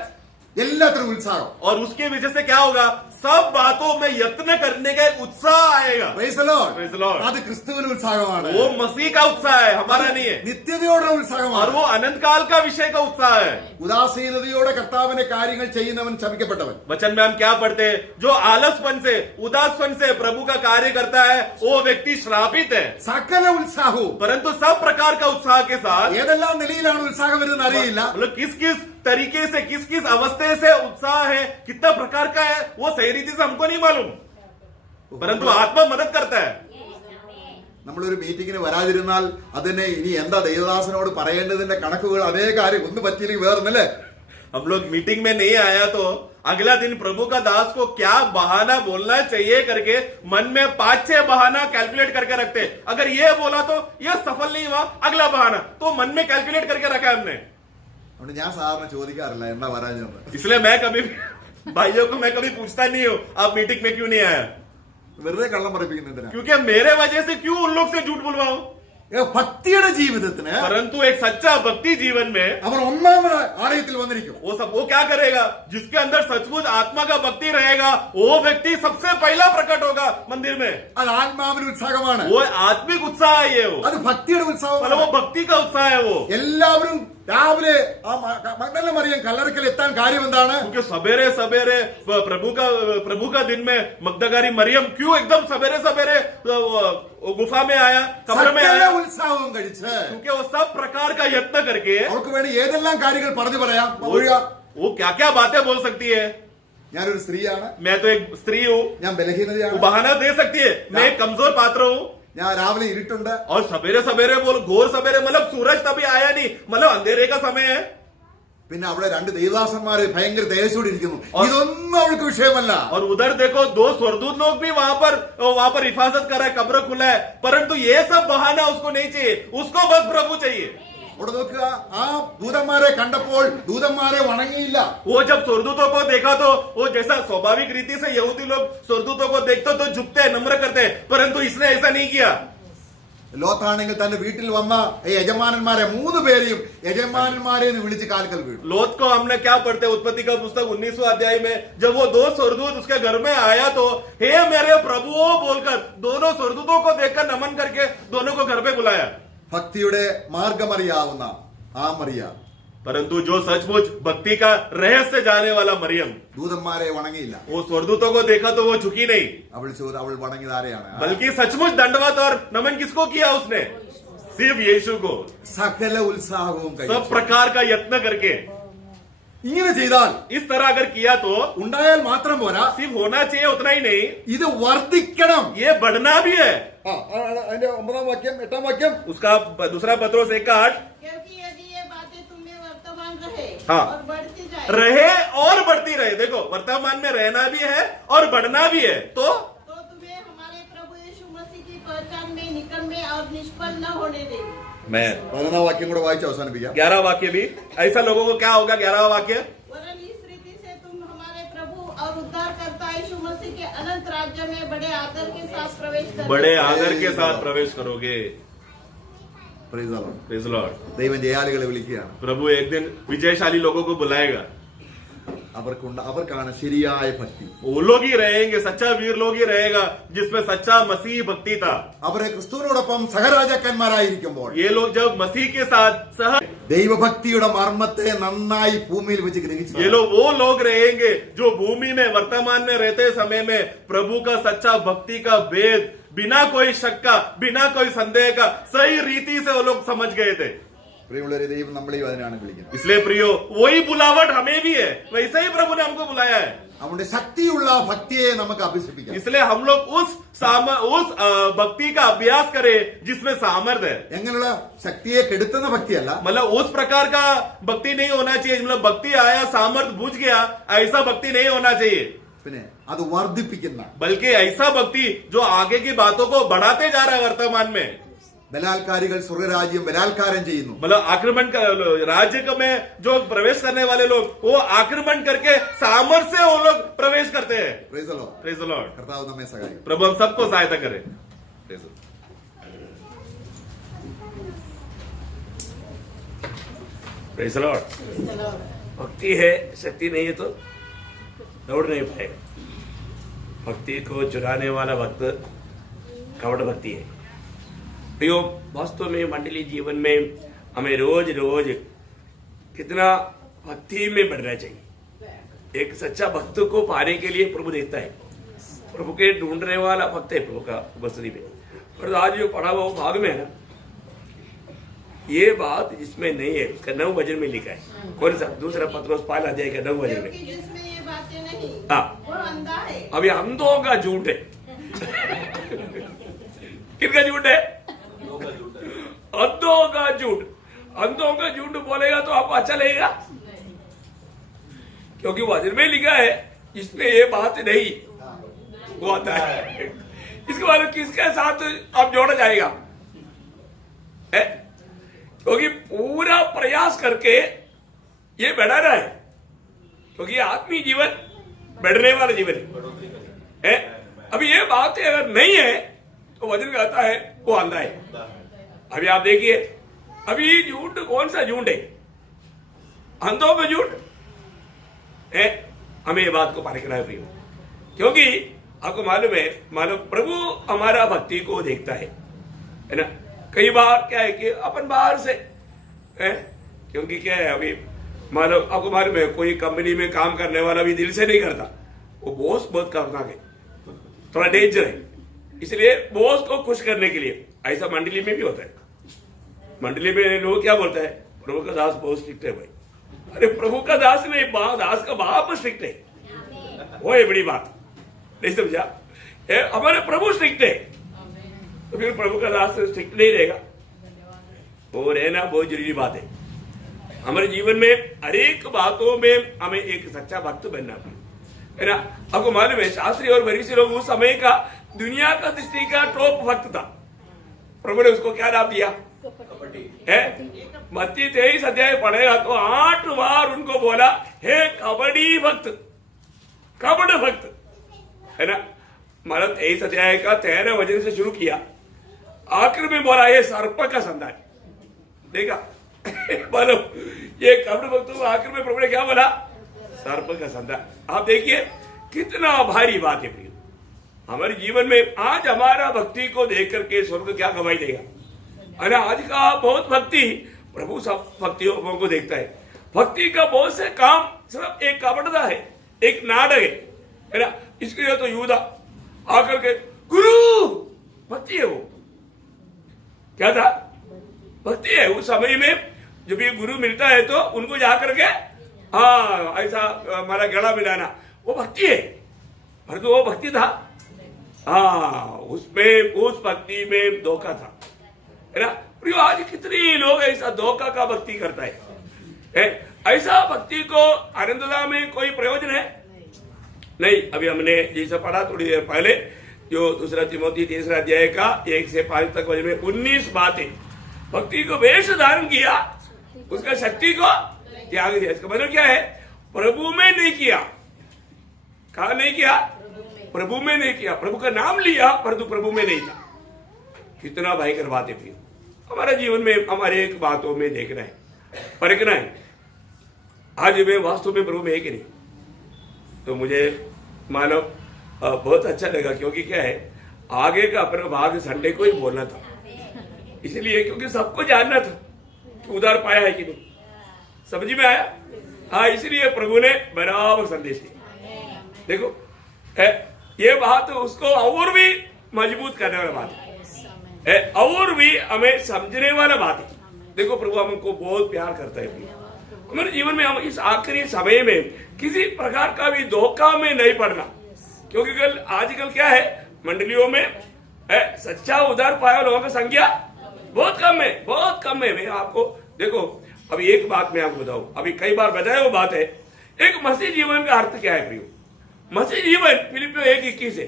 എല്ലാത്തിനും ഉത്സാഹം. और उसके वजह से क्या होगा, सब बातों में यत्न करने का एक उत्साह आएगा। Praise the Lord. Praise the Lord. അത് ക്രിസ്തുവിന്റെ ഉത്സാഹമാണ്. वो मसीह का उत्साह है, हमारा नहीं है, നിത്യതയോടുള്ള और ഉത്സാഹമാണ്. वो अनंत काल का विषय का उत्साह है। ഉദാസീനതയോടെ കർത്താവിന്റെ കാര്യങ്ങൾ ചെയ്യുന്നവൻ ശപിക്കപ്പെട്ടവൻ. वचन में हम क्या पढ़ते हैं, जो आलसपन से, उदासपन से प्रभु का कार्य करता है, वो व्यक्ति श्रापित है। സകല ഉത്സാഹവും, परंतु सब प्रकार का उत्साह के साथ, ഏതെല്ലാം നിലയിലാണ് ഉത്സാഹം വരുന്നത് അറിയില്ല. मतलब किस किस तरीके से, किस किस अवस्थे से उत्साह है, कितना प्रकार का है, वो सही रीति से हमको नहीं मालूम, परंतु आत्मा मदद करता है। നമ്മളൊരു മീറ്റിങ്ങിന് വരാതിരുന്നാൽ അതിനെ ഇനി എന്താ ദൈവദാസനോട് പറയേണ്ടതിന്റെ കണക്കുകൾ അതേ കാര്യം ഒന്ന് പറ്റിയില്ലെങ്കിൽ വേറൊന്നല്ലേ? हम लोग मीटिंग में नहीं आया तो अगला दिन प्रभु का दास को क्या बहाना बोलना चाहिए करके मन में 5-6 बहाना कैलकुलेट करके रखते। अगर ये बोला तो ये सफल नहीं हुआ, अगला बहाना, तो मन में कैलकुलेट करके रखा है हमने। അതുകൊണ്ട് ഞാൻ സാധാരണ ചോദിക്കാറില്ല എന്താ വരാഞ്ഞെന്ന്. इसलिए मैं कभी भाइयों को मैं कभी पूछता नहीं हूँ आप मीटिंग में क्यों नहीं आया, വെറുതെ കള്ളം പറയിപ്പിക്കുന്നതിനാ. क्योंकि मेरे वजह से क्यों उन लोग से झूठ बुलवाऊं। ഭക്തിയുടെ ജീവിതത്തിന് परंतु एक सच्चा भक्ति जीवन में അവൻ ഒന്നാമത് ആലയത്തിൽ വന്നിരിക്കും. वो क्या करेगा, जिसके अंदर सचमुच आत्मा का भक्ति रहेगा, वो व्यक्ति सबसे पहला प्रकट होगा मंदिर में। അത് ആത്മാവിന്റെ ഉത്സാഹമാണ്. वो आत्मिक उत्साह है ये, वो അത് ഭക്തിയുടെ मतलब ഉത്സാഹമാണ്. वो भक्ति का उत्साह है वो। എല്ലാവരും രാവിലെ ആ മഗ്ദല മറിയം കല്ലറയ്ക്കൽ എത്താൻ കാര്യം എന്താണ്? क्योंकि सवेरे सवेरे प्रभु का दिन में मगदगारी मरियम क्यों एकदम सवेरे सवेरे गुफा में आया, कमरे में സകല आया, ഉത്സാഹവും കഴിച്ച് क्योंकि वो सब प्रकार का यत्न करके അവർക്ക് വേണ്ടി ഏതെല്ലാം കാര്യങ്ങൾ പറഞ്ഞു പറയാം. वो क्या क्या बातें बोल सकती है। ഞാനൊരു സ്ത്രീയാണ്, मैं तो एक स्त्री हूँ, ഞാൻ ബലഹീനതയാണ്, वो बहाना दे सकती है, मैं एक कमजोर पात्र हूँ, ഞാൻ രാവിലെ ഇരുട്ടുണ്ട്, और सवेरे सवेरे बोल घोर सवेरे मतलब सूरज तभी आया नहीं, मतलब अंधेरे का समय है। പിന്നെ അവിടെ രണ്ട് ദൈവദാസന്മാര് ഭയങ്കര തേജസ്സോടെ ഇരിക്കുന്നു. ഇതൊന്നും അവൾക്ക് വിഷയമല്ല. और उधर देखो 2 स्वर्गदूत लोग भी वहां पर हिफाजत कर रहा है, कब्र खुला है, परंतु ये सब बहाना उसको नहीं चाहिए, उसको बस प्रभु चाहिए। അവിടെ നോക്കുക, ആ ദൂതന്മാരെ കണ്ടപ്പോൾ ദൂതന്മാരെ വണങ്ങിയില്ല. वो जब स्वर्गदूतों को देखा तो वो जैसा स्वाभाविक रीति से यहूदी लोग स्वर्गदूतों को देखते तो झुकते हैं, नम्र करते हैं, परंतु इसने ऐसा नहीं किया। ലോത്താണെങ്കിൽ തന്റെ വീട്ടിൽ വന്ന യജമാനന്മാരെ 3 പേരെയും യജമാനന്മാരെ വിളിച്ച് കാൽക്കൽ വീണു. लोत को हमने क्या पढ़ते, उत्पत्ति का पुस्तक 19वां अध्याय में, जब वो 2 स्वर्गदूत उसके घर में आया तो हे मेरे प्रभुओ बोलकर दोनों स्वर्गदूतों को देखकर नमन करके दोनों को घर पे बुलाया। ഭക്തിയുടെ മാർഗമറിയാവുന്ന ആ മറിയ, परंतु जो सचमुच भक्ति का रहस्य जाने वाला मरियम, ദൂതന്മാരെ വണങ്ങിയില്ല. वो स्वर्गदूतों को देखा तो वो झुकी नहीं, അവൾ വണങ്ങിയത് ആരെയാണ്? बल्कि सचमुच दंडवत और नमन किसको किया उसने, सिर्फ यीशु को, സകല ഉത്സാഹവും सब കഴിച്ചു. प्रकार का यत्न करके. ഇങ്ങനെ ചെയ്താൽ इस तरह अगर किया तो ഉണ്ടായാൽ മാത്രം പോരാ, सिर्फ होना चाहिए उतना ही नहीं, ഇത് വർദ്ധിക്കണം. ये बढ़ना भी है. അതിന്റെ 9-ാം വാക്യം 8-ാം വാക്യം. उसका दूसरा पत्रोस 1:8 क्योंकि यदि ये बातें तुम्हें वर्तमान रहे हाँ। और बढ़ती जाए रहे और बढ़ती रहे. देखो वर्तमान में रहना भी है और बढ़ना भी है, तो तुम्हें हमारे प्रभु यीशु मसीह की पहचान में निकलने और निष्फल न होने देगी. मैं 11-ാം വാക്യം കൂടെ വായിച്ച് അവസാനിപ്പിക്കാം. 11 वाक्य भी ऐसा लोगों को क्या होगा. 11वां वाक्य, वरन इस रीति से तुम हमारे प्रभु और उद्धारकर्ता यीशु मसीह के अनंत राज्य में बड़े आदर के साथ प्रवेश करोगे. बड़े आदर के साथ प्रवेश करोगे. Praise the Lord. Praise the Lord. ദൈവം ജയാളികളെ വിളിക്കുകയാണ്. प्रभु एक दिन विजयशाली लोगों को बुलाएगा. അവർക്കാണ് ശരിയായ ഭക്തി. वो लोग ही रहेंगे, सच्चा वीर लोग ही रहेगा जिसमें सच्चा मसीह भक्ति था. അവരെ ക്രിസ്തുവിനോടൊപ്പം സഹരാജാക്കന്മാരായിരിക്കുമ്പോൾ ये लोग जब मसीह के साथ ദൈവഭക്തിയുടെ മർമ്മത്തെ നന്നായി ഭൂമിയിൽ വെച്ച് ഗ്രഹിച്ചു. ये लोग वो लोग रहेंगे जो भूमि में वर्तमान में रहते समय में प्रभु का सच्चा भक्ति का वेद बिना कोई शक का, बिना कोई संदेह का सही रीति से वो लोग समझ गए थे. പ്രിയമുള്ളവരെ, ദൈവം നമ്മളെയും അതിനാണ് വിളിക്കുന്നത്. इसलिए प्रियो वही बुलावट हमें भी है, वैसे ही प्रभु ने हमको बुलाया है. അവന്റെ ശക്തിയുള്ള ഭക്തിയെ നമുക്ക് അഭ്യസിപ്പിക്കാം. इसलिए हम लोग उस भक्ति का अभ्यास करें जिसमें सामर्थ्य है. എങ്ങനെയുള്ള ശക്തിയെ കെടുത്തുന്ന ഭക്തിയല്ല, मतलब उस प्रकार का भक्ति नहीं होना चाहिए. मतलब भक्ति आया सामर्थ बुझ गया, ऐसा भक्ति नहीं होना चाहिए. പിന്നെ അത് വർദ്ധിപ്പിക്കുന്ന, बल्कि ऐसा भक्ति जो आगे की बातों को बढ़ाते जा रहा है. वर्तमान में ബലാത്കാരികൾ സ്വർഗരാജ്യം ബലാത്കാരം ചെയ്യുന്നു. मतलब आक्रमण राज्य में जो प्रवेश करने वाले लोग वो आक्रमण करके सामर्थ्य से वो लोग प्रवेश करते हैं. Praise the Lord. Praise the Lord. കർത്താവ് നമ്മെ സഹായിക്കും. प्रभु हम सबको सहायता करे. Praise the Lord. Praise the Lord. भक्ति है, शक्ति नहीं है तो दौड़ नहीं पाएगा. भक्ति को चुराने वाला भक्त कपट भक्ति है. प्रियो, वास्तव में मंडली जीवन में हमें रोज रोज कितना भक्ति में बढ़ना चाहिए. एक सच्चा भक्त को पाने के लिए प्रभु देखता है. प्रभु के ढूंढने वाला भक्त है प्रभु का उपस्थिति में. पर आज जो पढ़ा हुआ भाग में है ना, ये बात जिसमें नहीं है उसका 9 वचन में लिखा है. कौन सा? दूसरा पत्रोस 5 अध्याय का 9 वचन में. क्योंकि जिसमें ये बातें नहीं हाँ. वो अंधा है. अभी अंधों का झूठ है. किसका झूठ है? अंधों का झूठ. अंधों का झूठ बोलेगा तो आपको अच्छा लगेगा, क्योंकि वचन में लिखा है इसमें ये बात नहीं वो आता है. इसके बाद किसके साथ आप जोड़ा जाएगा है? क्योंकि पूरा प्रयास करके ये बढ़ाना है, क्योंकि आत्मीय जीवन बढ़ने वाला जीवन है. अभी ये बात अगर नहीं है तो वचन कहता है वो अंधा है. अभी आप देखिए, अभी झूठ कौन सा झूठ है? अंधों का झूठ है. हमें ये बात को पार करना है, क्योंकि आपको मालूम है, मानो प्रभु हमारा भक्ति को देखता है ना. कई बार क्या है कि अपन बाहर से है, क्योंकि क्या है, अभी मानो आपको मालूम है कोई कंपनी में काम करने वाला भी दिल से नहीं करता. वो बॉस बहुत खतरनाक है, थोड़ा डेंजर है. इसलिए बॉस को खुश करने के लिए ऐसा मंडली में भी होता है. मंडली में लोग क्या बोलते हैं, प्रभु का दास बहुत स्ट्रिक्ट है भाई. अरे प्रभु का दास नहीं, दास का बाप स्ट्रिक्ट है. वो है बड़ी बात, नहीं समझा? हमारे प्रभु स्ट्रिक्ट है, तो फिर प्रभु का दास स्ट्रिक्ट नहीं रहेगा. वो रहना बहुत जरूरी बात है. हमारे जीवन में हर एक बातों में हमें एक सच्चा भक्त बनना है ना. आपको मालूम है, शास्त्री और फरीसी लोग उस समय का दुनिया का दृष्टि का टॉप भक्त था. प्रभु ने उसको क्या नाम दिया है? मत्ती 23 अध्याय पढ़ेगा तो 8 बार उनको बोला हे कबड्डी भक्त, कपट भक्त, है ना. मतलब 23 अध्याय का 13 वचन से शुरू किया, आखिर में बोला ये सर्प का संतान. देखा मतलब ये कपट भक्त को आखिर में प्रभु ने क्या बोला? सर्प का संतान. आप देखिए कितना भारी बात है प्रिय. हमारे जीवन में आज हमारा भक्ति को देख करके स्वर्ग क्या गवाही देगा. अरे आज का बहुत भक्ति, प्रभु सब भक्तियों को देखता है. भक्ति का बहुत से काम सिर्फ एक कपटता है, एक नाटक है ना. इसके लिए तो यूदा आकर के गुरु, भक्ति है. वो क्या था? भक्ति है. उस समय में जब ये गुरु मिलता है तो उनको जाकर के हाँ ऐसा हमारा गला मिलाना, वो भक्ति है। परंतु वो भक्ति था, हाँ उसमें उस भक्ति में धोखा था, है ना। प्रियो आज कितने लोग ऐसा धोखा का भक्ति करता है? ऐसा भक्ति को आनंददा में कोई प्रयोजन है नहीं। अभी हमने जैसा पढ़ा थोड़ी देर पहले, जो दूसरा तिमोथी 3 अध्याय का 1 से 5 तक वजह में 19 बातें, भक्ति को वेश धारण किया, उसका शक्ति को त्याग दिया। इसका मतलब क्या है? प्रभु में नहीं किया। कहा नहीं किया? प्रभु में नहीं किया। प्रभु का नाम लिया परंतु प्रभु में नहीं था। कितना भयंकर बात है प्रियो। हमारा जीवन में हमारे एक बातों में देखना है, परखना है, आज मैं वास्तव में प्रभु में है कि नहीं। तो मुझे मानो बहुत अच्छा लगा, क्योंकि क्या है, आगे का अपना भाग संडे को ही बोलना था, इसलिए क्योंकि सबको जानना था कि उधार पाया है कि नहीं, समझ में आया। हाँ, इसलिए प्रभु ने बराबर संदेश दिया। देखो ये बात उसको और भी मजबूत करने वाला बात है, और भी हमें समझने वाला बात है। देखो प्रभु हमको बहुत प्यार करता है। हमारे जीवन में हम इस आखिरी समय में किसी प्रकार का भी धोखा में नहीं पड़ना, क्योंकि आजकल क्या है, मंडलियों में सच्चा उधार पाया लोगों की संख्या बहुत कम है, बहुत कम है। मैं आपको देखो अभी एक बात मैं आपको बताऊं, अभी कई बार बताया वो बात है, एक मसीह जीवन का अर्थ क्या है प्रियो? मसीह जीवन फिलिपियों 1:21 है,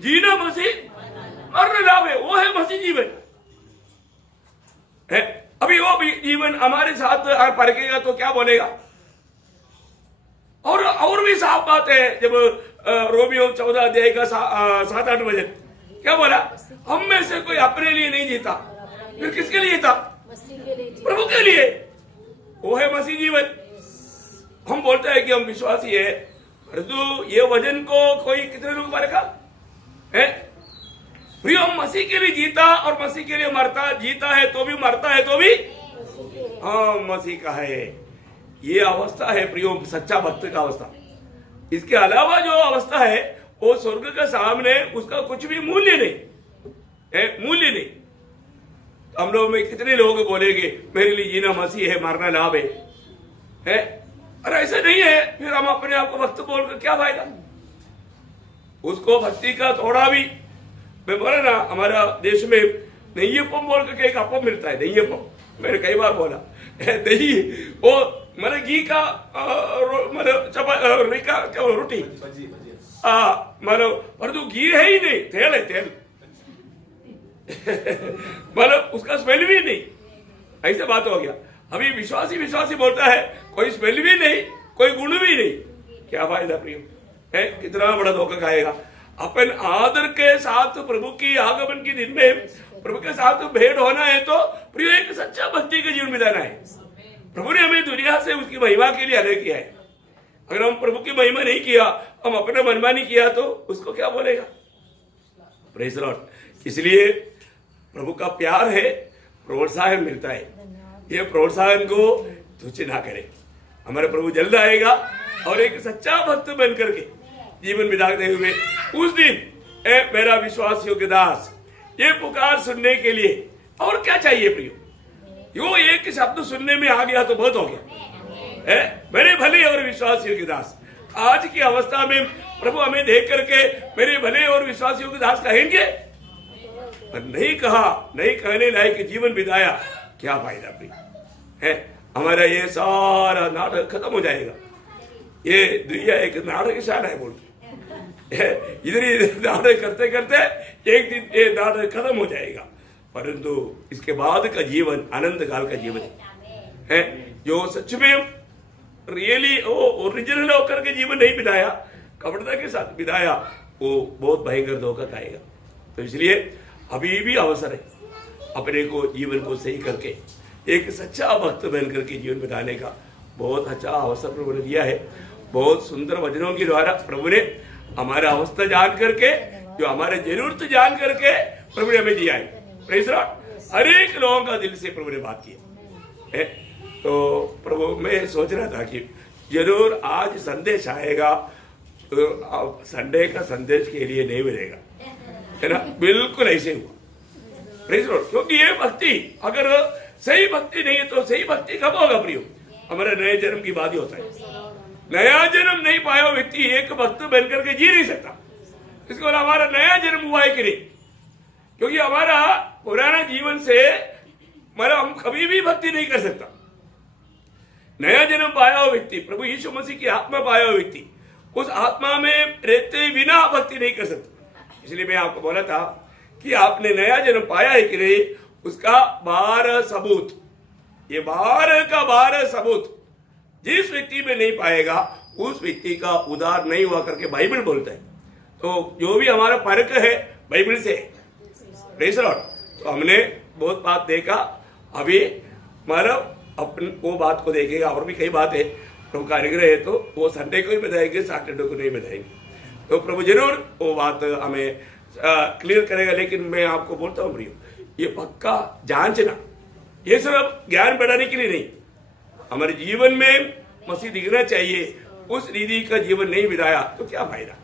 जीना मसीह मरना लाभ है, वो है मसीह जीवन है। अभी वो भी जीवन हमारे साथ परखेगा तो क्या बोलेगा? और भी साफ बात है, जब रोमियो 14 अध्याय का 7-8 वचन क्या बोला? हम में से कोई अपने लिए नहीं जीता, फिर किसके लिए जीता? प्रभु के लिए। वो है मसीह जीवन। हम बोलते हैं कि हम विश्वासी है, परंतु ये वजन को कोई कितने लोग परखा है? प्रियो हम मसीह के लिए जीता और मसीह के लिए मरता, जीता है तो भी मरता है तो भी हाँ मसीह का है। ये अवस्था है प्रियो सच्चा भक्त का अवस्था। इसके अलावा जो अवस्था है वो स्वर्ग के सामने उसका कुछ भी मूल्य नहीं है, मूल्य नहीं। हम लोग में कितने लोग बोलेंगे मेरे लिए जीना मसीह है, मरना लाभ है? अरे ऐसा नहीं है, फिर हम अपने आप को भक्त बोलकर क्या फायदा? उसको भक्ति का थोड़ा भी, मैं बोला ना हमारा देश में नैय्यपम बोल के एक अपम मिलता है, नैय्यपम, मैंने कई बार बोला दही, वो मेरे घी का रोटी मतलब पर तो घी है ही नहीं, तेल है, तेल मतलब उसका स्मेल भी नहीं, ऐसा बात हो गया। अभी विश्वासी बोलता है कोई स्मेल भी नहीं, कोई गुण भी नहीं, क्या फायदा प्रियो है? कितना बड़ा धोखा खाएगा। अपन आदर के साथ प्रभु की आगमन के दिन में प्रभु के साथ भेंट होना है तो प्रियो एक सच्चा भक्ति का जीवन बिताना है। प्रभु ने हमें दुनिया से उसकी महिमा के लिए अलग किया है। अगर हम प्रभु की महिमा नहीं किया, हम अपने मनमानी किया तो उसको क्या बोलेगा? Praise Lord. इसलिए प्रभु का प्यार है, प्रोत्साहन मिलता है। ये प्रोत्साहन को तुच्छ ना करे। हमारे प्रभु जल्द आएगा और एक सच्चा भक्त बन करके जीवन बिताते हुए उस दिन मेरा विश्वास योग्य दास, ये पुकार सुनने के लिए और क्या चाहिए प्रियो? यो एक शब्द सुनने में आ गया तो बहुत हो गया है। मेरे भले और विश्वास योग्य दास, आज की अवस्था में प्रभु हमें देख करके मेरे भले और विश्वास योग्य दास कहेंगे? पर नहीं कहा, नहीं कहने लायक जीवन बिताया, क्या फायदा प्रिय है? हमारा ये सारा नाटक खत्म हो जाएगा। ये दुनिया एक नाटक शान है बोलते, इधर ही नाटक करते करते एक दिन ये नाटक खत्म हो जाएगा। परंतु इसके बाद का जीवन आनंद काल का जीवन है, जो सच में रियली वो ओरिजिनल होकर के जीवन नहीं बिताया, कपटता के साथ बिताया, वो बहुत भयंकर धोखा खाएगा। तो इसलिए अभी भी अवसर है अपने को जीवन को सही करके एक सच्चा भक्त बन करके जीवन बिताने का। बहुत अच्छा अवसर प्रभु ने दिया है। बहुत सुंदर वचनों के द्वारा प्रभु ने हमारा अवस्था जान करके, जो हमारे जरूरत जान करके प्रभु ने हमें दिया है। Praise Lord. हर एक लोगों का दिल से प्रभु ने बात की है। तो प्रभु मैं सोच रहा था कि जरूर आज संदेश आएगा तो संडे का संदेश के लिए नहीं मिलेगा, है ना? बिल्कुल ऐसे हुआ। Praise Lord. क्योंकि ये भक्ति अगर सही भक्ति नहीं है तो सही भक्ति कब होगा प्रियो? हमारे नए जन्म की बात ही होता है। नया जन्म नहीं पाया हुआ व्यक्ति एक भक्त बनकर के जी नहीं सकता। इसको बोला हमारा नया जन्म हुआ है कि नहीं, क्योंकि हमारा पुराना जीवन से मतलब हम कभी भी भक्ति नहीं कर सकता। नया जन्म पाया हुआ व्यक्ति, प्रभु यीशु मसीह की आत्मा पाया हुआ व्यक्ति उस आत्मा में रहते बिना भक्ति नहीं कर सकता। इसलिए मैं आपको बोला था कि आपने नया जन्म पाया है कि नहीं, उसका 12 सबूत, ये 12 का 12 सबूत जिस व्यक्ति में नहीं पाएगा उस व्यक्ति का उद्धार नहीं हुआ करके बाइबल बोलता है। तो जो भी हमारा फर्क है बाइबल से, प्रेज़ द लॉर्ड। तो हमने बहुत बात देखा, अभी हमारा अपन वो बात को देखेगा। और भी कई बात है, प्रभु का अनुग्रह है तो वो संडे को ही बताएंगे, सैटरडे को नहीं बताएंगे। तो प्रभु जरूर वो बात हमें क्लियर करेगा। लेकिन मैं आपको बोलता हूँ प्रियो, ये पक्का जांचना, ये सब ज्ञान बढ़ाने के लिए नहीं, हमारे जीवन में मसीह दिखना चाहिए। उस रीति का जीवन नहीं बिताया तो क्या फायदा।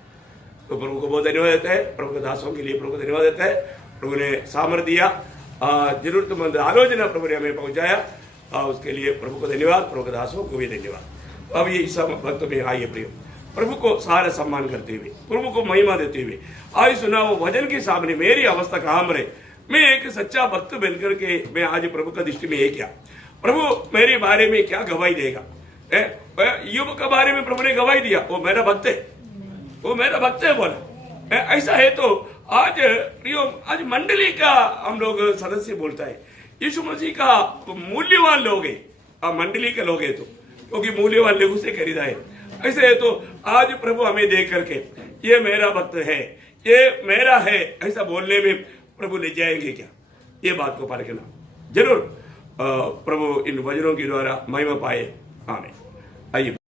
तो प्रभु को बहुत धन्यवाद देता है, प्रभु के दासों के लिए प्रभु को धन्यवाद देता है। प्रभु ने सामर्थ्य दिया, जरूरतमंद आलोचना प्रभु ने हमें पहुंचाया, उसके लिए प्रभु को धन्यवाद, प्रभु के दासों को भी धन्यवाद। अब ये इस वक्त में आइए प्रियो, प्रभु को सारा सम्मान करते हुए, प्रभु को महिमा देते हुए आज सुना वो वचन के सामने मेरी अवस्था कहाँ मरे, मैं एक सच्चा भक्त बनकर के मैं आज प्रभु का दृष्टि में ये क्या, प्रभु मेरे बारे में क्या गवाही देगा। युग के बारे में प्रभु ने गवाही दिया, वो मेरा भक्त है, वो मेरा भक्त है बोला। ऐसा है तो आज प्रियो, आज मंडली का हम लोग सदस्य बोलता है, यीशु मसीह का मूल्यवान लोग है, मंडली के लोग है तो, क्योंकि मूल्यवान लोगों से खरीदा है। ऐसे है तो आज प्रभु हमें देख करके ये मेरा भक्त है, ये मेरा है, ऐसा बोलने में प्रभु ले जाएंगे क्या, ये बात को परखना जरूर। प्रभु इन वचनों के द्वारा महिमा पाए। आमीन। आइए।